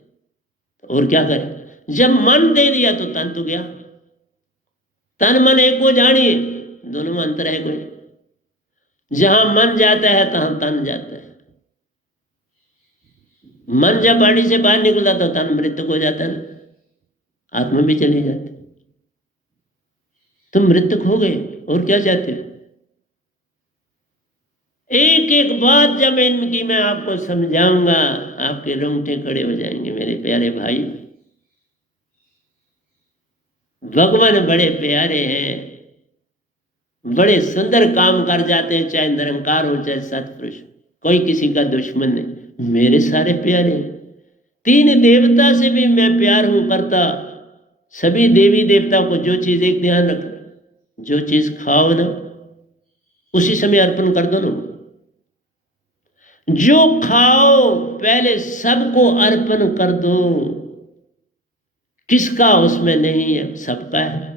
और क्या करें, जब मन दे दिया तो तन तो गया। तन मन एक को जानिए, दोनों में अंतर है कोई। जहां मन जाता है तहां तन जाता है। मन जब बॉडी से बाहर निकला तो तन मृतक हो जाता है, आत्मा भी चली जाती। तुम मृतक हो गए, और क्या चाहते हो। एक एक बात जब इनकी मैं आपको समझाऊंगा, आपके रोंगटे खड़े हो जाएंगे मेरे प्यारे भाई। भगवान बड़े प्यारे हैं, बड़े सुंदर काम कर जाते हैं, चाहे निरंकार हो चाहे सतपुरुष, कोई किसी का दुश्मन नहीं। मेरे सारे प्यारे, तीन देवता से भी मैं प्यार हूं करता। सभी देवी देवता को जो चीज, एक ध्यान रखो, जो चीज खाओ ना उसी समय अर्पण कर दो ना। जो खाओ पहले सबको अर्पण कर दो। किसका उसमें नहीं है, सबका है।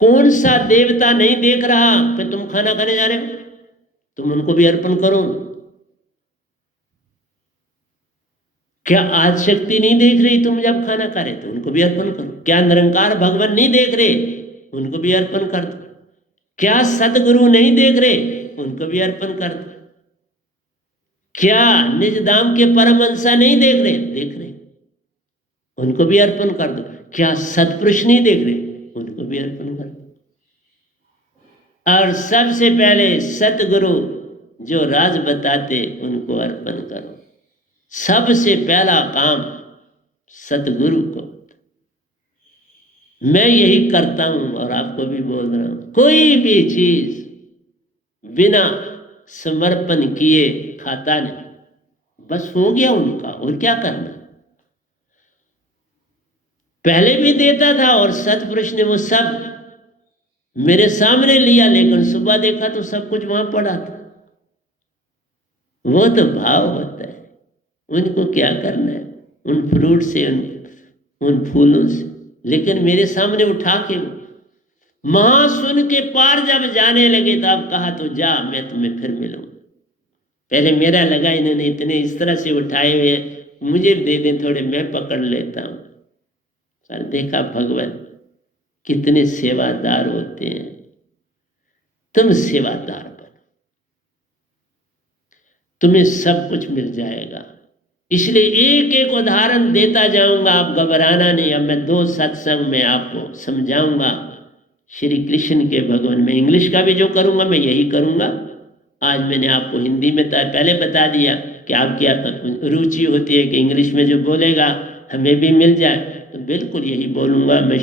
कौन सा देवता नहीं देख रहा कि तुम खाना खाने जा रहे हो, तुम उनको भी अर्पण करो। क्या आदिशक्ति नहीं देख रही तुम जब खाना खा रहे, तो उनको भी अर्पण करो। क्या निरंकार भगवान नहीं देख रहे, उनको भी अर्पण कर दो। क्या सतगुरु नहीं देख रहे, उनको भी अर्पण कर दो। क्या निज धाम के परमहंसा नहीं देख रहे, देख रहे, उनको भी अर्पण कर दो। क्या सतपुरुष नहीं देख रहे, उनको भी अर्पण कर दो। और सबसे पहले सतगुरु जो राज बताते उनको अर्पण करो। सबसे पहला काम सतगुरु को। मैं यही करता हूं और आपको भी बोल रहा हूं, कोई भी चीज बिना समर्पण किए खाता नहीं, बस हो गया उनका, और क्या करना। पहले भी देता था और सतपुरुष ने वो सब मेरे सामने लिया, लेकिन सुबह देखा तो सब कुछ वहां पड़ा था। वो तो भाव होता है, उनको क्या करना है उन फ्रूट से, उन फूलों से। लेकिन मेरे सामने उठा के महासुन के पार जब जाने लगे तो अब कहा तो जा, मैं तुम्हें फिर मिलूंगा। पहले मेरा लगा इन्होंने इतने इस तरह से उठाए हुए हैं, मुझे दे दे थोड़े, मैं पकड़ लेता हूं। पर देखा भगवान कितने सेवादार होते हैं। तुम सेवादार बनो, तुम्हें सब कुछ मिल जाएगा। इसलिए एक एक उदाहरण देता जाऊंगा, आप घबराना नहीं। अब मैं 2 सत्संग में आपको समझाऊंगा श्री कृष्ण के भगवान में। इंग्लिश का भी जो करूंगा मैं यही करूंगा। आज मैंने आपको हिंदी में पहले बता दिया कि आपकी रुचि होती है कि इंग्लिश में जो बोलेगा हमें भी मिल जाए, तो बिल्कुल यही बोलूंगा मैं।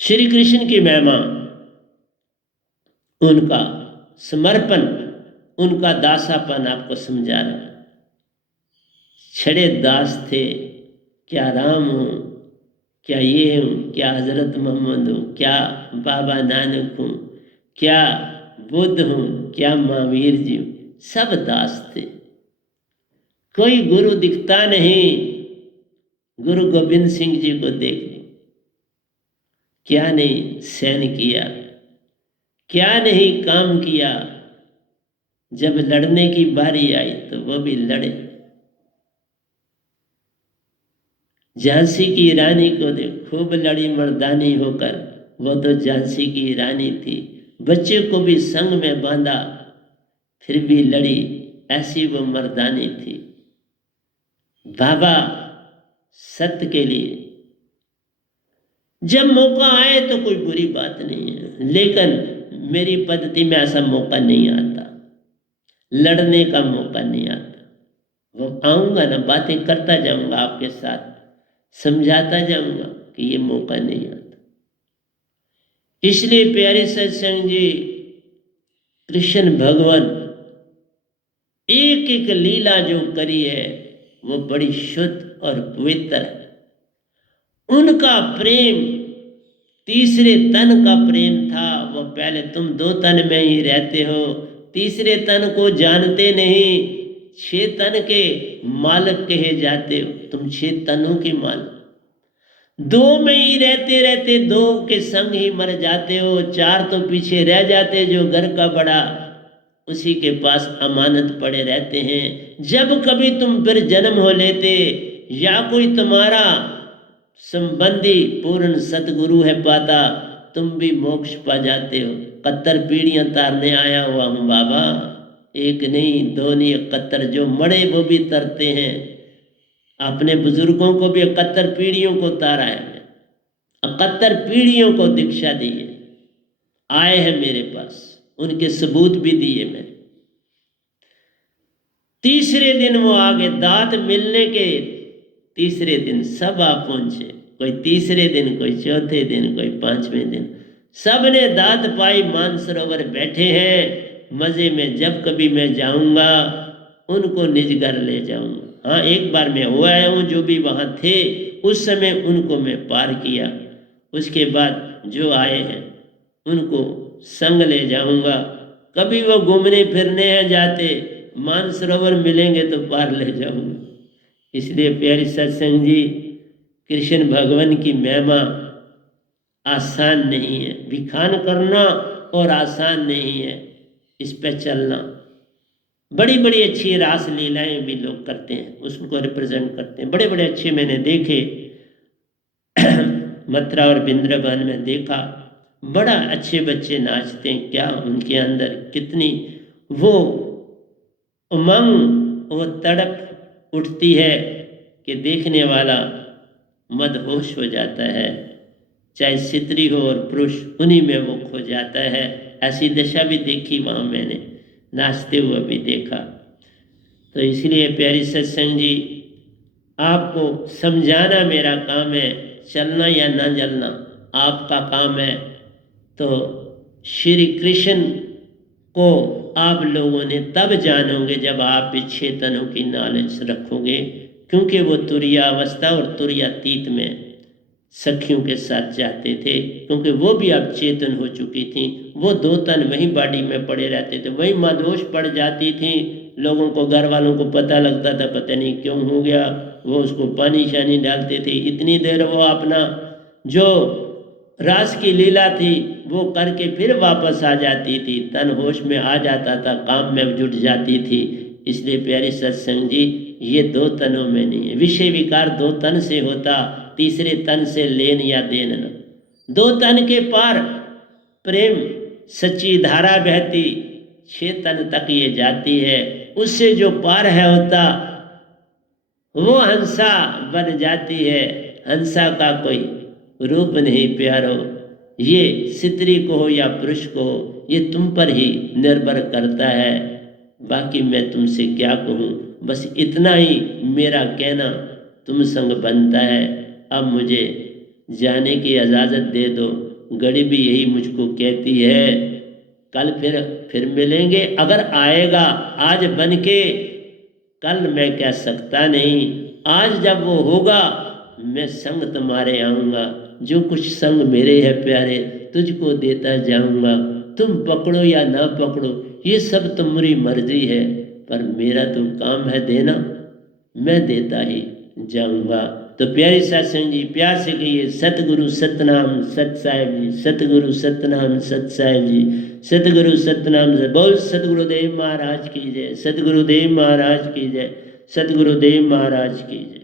श्री कृष्ण की महिमा, उनका समर्पण, उनका दासापन आपको समझा रहा। छड़े दास थे, क्या राम हूँ, क्या ये हूँ, क्या हजरत मोहम्मद हूँ, क्या बाबा नानक हूँ, क्या बुद्ध हूँ, क्या महावीर जी हूँ, सब दास थे। कोई गुरु दिखता नहीं। गुरु गोविंद सिंह जी को देख लो, क्या नहीं सहन किया, क्या नहीं काम किया। जब लड़ने की बारी आई तो वो भी लड़े। झांसी की रानी को देख, खूब लड़ी मर्दानी होकर, वो तो झांसी की रानी थी। बच्चे को भी संग में बांधा, फिर भी लड़ी, ऐसी वो मर्दानी थी। बाबा सत्य के लिए जब मौका आए तो कोई बुरी बात नहीं है, लेकिन मेरी पद्धति में ऐसा मौका नहीं आता, लड़ने का मौका नहीं आता। वो आऊंगा ना, बातें करता जाऊंगा आपके साथ, समझाता जाऊंगा कि ये मौका नहीं आता। इसलिए प्यारे सत्संग जी, कृष्ण भगवान एक एक लीला जो करी है वो बड़ी शुद्ध और पवित्र है। उनका प्रेम तीसरे तन का प्रेम था। वो पहले तुम 2 तन में ही रहते हो, तीसरे तन को जानते नहीं, 6 तन के मालिक कहे जाते हो। तुम 6 तनों के मालिक, 2 में ही रहते रहते 2 के संग ही मर जाते हो। 4 तो पीछे रह जाते, जो घर का बड़ा उसी के पास अमानत पड़े रहते हैं। जब कभी तुम फिर जन्म हो लेते, या कोई तुम्हारा संबंधी पूर्ण सतगुरु है पाता, तुम भी मोक्ष पा जाते हो। 71 पीढ़ियां तारने आया हुआ हूं बाबा, 1 नहीं 2 नहीं 71, जो मरे वो भी तरते हैं। अपने बुजुर्गों को भी 71 पीढ़ियों को तारा है, 71 पीढ़ियों को दीक्षा दी है, आए हैं मेरे पास, उनके सबूत भी दिए मैंने। तीसरे दिन वो आगे, दांत मिलने के तीसरे दिन सब आप पहुंचे। कोई तीसरे दिन, कोई चौथे दिन, कोई 5वें दिन, सब ने दांत पाई, मानसरोवर बैठे हैं मजे में। जब कभी मैं जाऊंगा उनको निज घर ले जाऊंगा। हाँ, एक बार मैं हो आया हूँ, जो भी वहाँ थे उस समय उनको मैं पार किया। उसके बाद जो आए हैं उनको संग ले जाऊंगा। कभी वो घूमने फिरने हैं जाते, मानसरोवर मिलेंगे तो पार ले जाऊंगा। इसलिए प्यारी सत्संग जी, कृष्ण भगवान की महिमा आसान नहीं है, विखान करना और आसान नहीं है, इस पे चलना। बड़ी बड़ी अच्छी रास लीलाएं भी लोग करते हैं, उसको रिप्रेजेंट करते हैं, बड़े बड़े अच्छे मैंने देखे। मथुरा और वृंदावन में देखा, बड़ा अच्छे बच्चे नाचते हैं। क्या उनके अंदर कितनी वो उमंग, वो तड़प उठती है कि देखने वाला मदहोश हो जाता है। चाहे स्त्री हो और पुरुष, उन्हीं में वो खो जाता है। ऐसी दशा भी देखी वहाँ मैंने, नाचते हुए भी देखा। तो इसलिए प्यारी सत्संग जी, आपको समझाना मेरा काम है, चलना या ना चलना आपका काम है। तो श्री कृष्ण को आप लोगों ने तब जानोगे जब आप भी 6 तनों की नॉलेज रखोगे, क्योंकि वो तुरीय अवस्था और तुरीयातीत में सखियों के साथ जाते थे, क्योंकि वो भी अब चेतन हो चुकी थी। वो 2 तन वहीं बाड़ी में पड़े रहते थे, वहीं मादोष पड़ जाती थी। लोगों को, घर वालों को पता लगता था, पता नहीं क्यों हो गया। वो उसको पानी शानी डालते थे। इतनी देर वो अपना जो रास की लीला थी वो करके फिर वापस आ जाती थी, तन होश में आ जाता था, काम में जुट जाती थी। इसलिए प्यारे सत्संग जी, ये 2 तनों में नहीं है। विषय विकार 2 तन से होता, तीसरे तन से लेन या देन न। 2 तन के पार प्रेम सच्ची धारा बहती, 6 तन तक ये जाती है। उससे जो पार है होता, वो हंसा बन जाती है। हंसा का कोई रूप नहीं प्यारो, ये स्त्री को हो या पुरुष को हो, ये तुम पर ही निर्भर करता है। बाकी मैं तुमसे क्या कहूँ, बस इतना ही मेरा कहना तुम संग बनता है। अब मुझे जाने की इजाज़त दे दो। घड़ी भी यही मुझको कहती है, कल फिर मिलेंगे। अगर आएगा आज बन के, कल मैं कह सकता नहीं। आज जब वो होगा मैं संग तुम्हारे आऊँगा। जो कुछ संग मेरे है प्यारे, तुझको देता जाऊँगा। तुम पकड़ो या ना पकड़ो, ये सब तुम्हारी मर्जी है, पर मेरा तो काम है देना, मैं देता ही जाऊँगा। तो प्यारे सत्संग जी, प्यार से कहिए सतगुरु सतनाम सत साहिब जी, सतगुरु सतनाम सत साहिब जी, सतगुरु सतनाम से बोल सतगुरुदेव महाराज की जय, सतगुरुदेव महाराज की जय, सतगुरुदेव महाराज की जय।